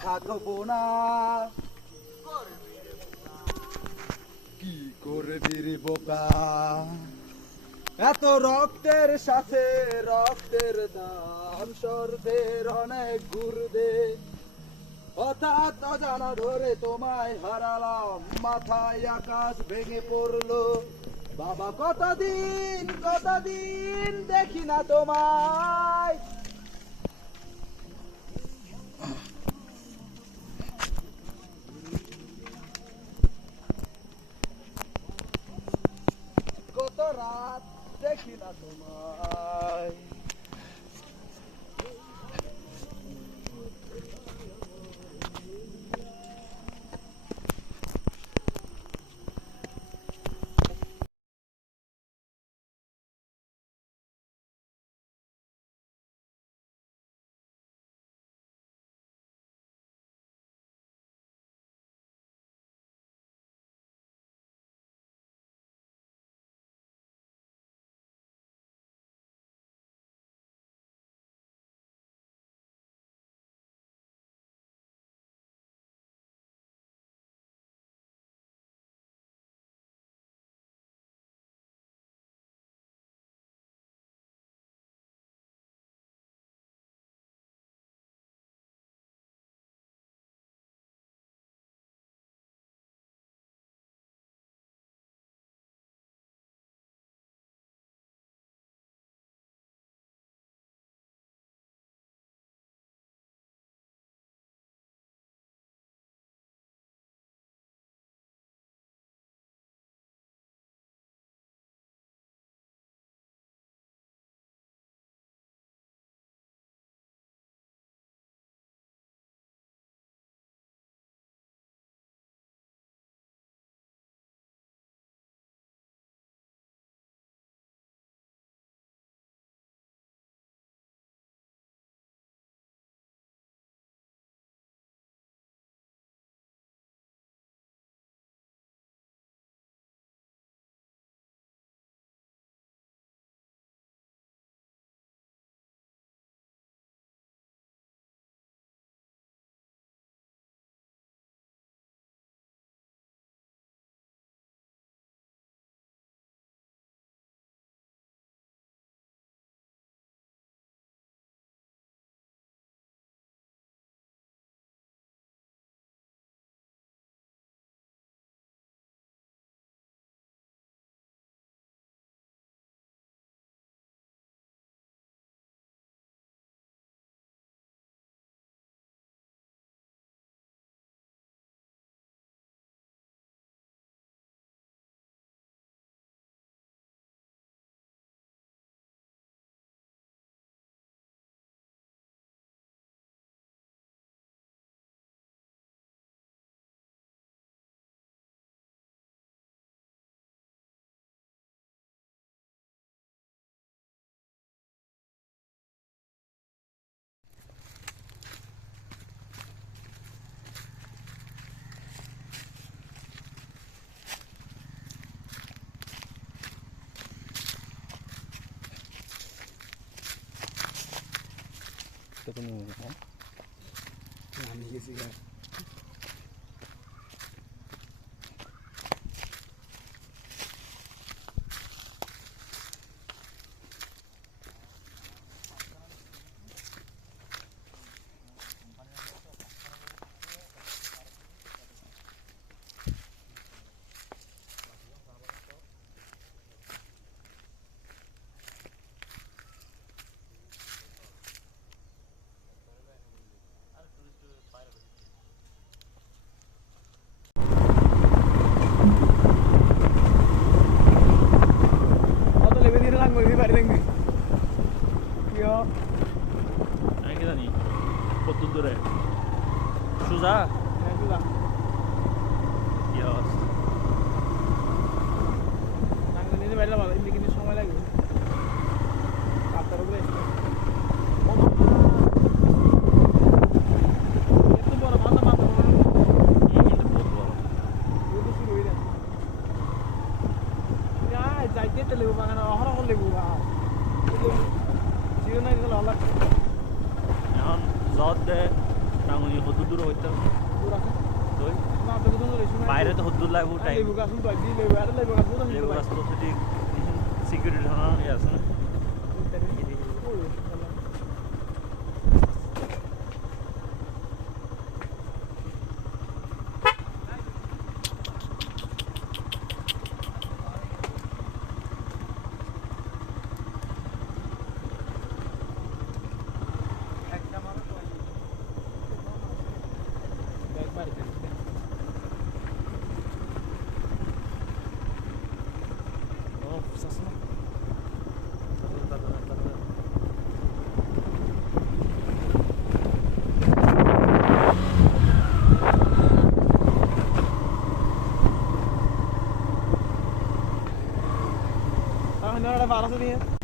থাকবো না। কি করবি রে বোকা, এত রক্তের সাথে রক্তের দাম, স্বর্গের অনেক ঘুরবে, হঠাৎ অজানা ধরে তোমায় হারালাম, মাথায় আকাশ ভেঙে পড়লো। বাবা কতদিন দেখি না তোমায়। কত রাত দেখি না তোমায়। এখন জত দে টাঙ্গুনি হদ্দুর দূর হইতে বাইরে তো হদ্দুর লাগবো টাইম লেবু গাছ তো ঠিক সিকিউরিটি আছে না No, no, no, no, no, no, no, no,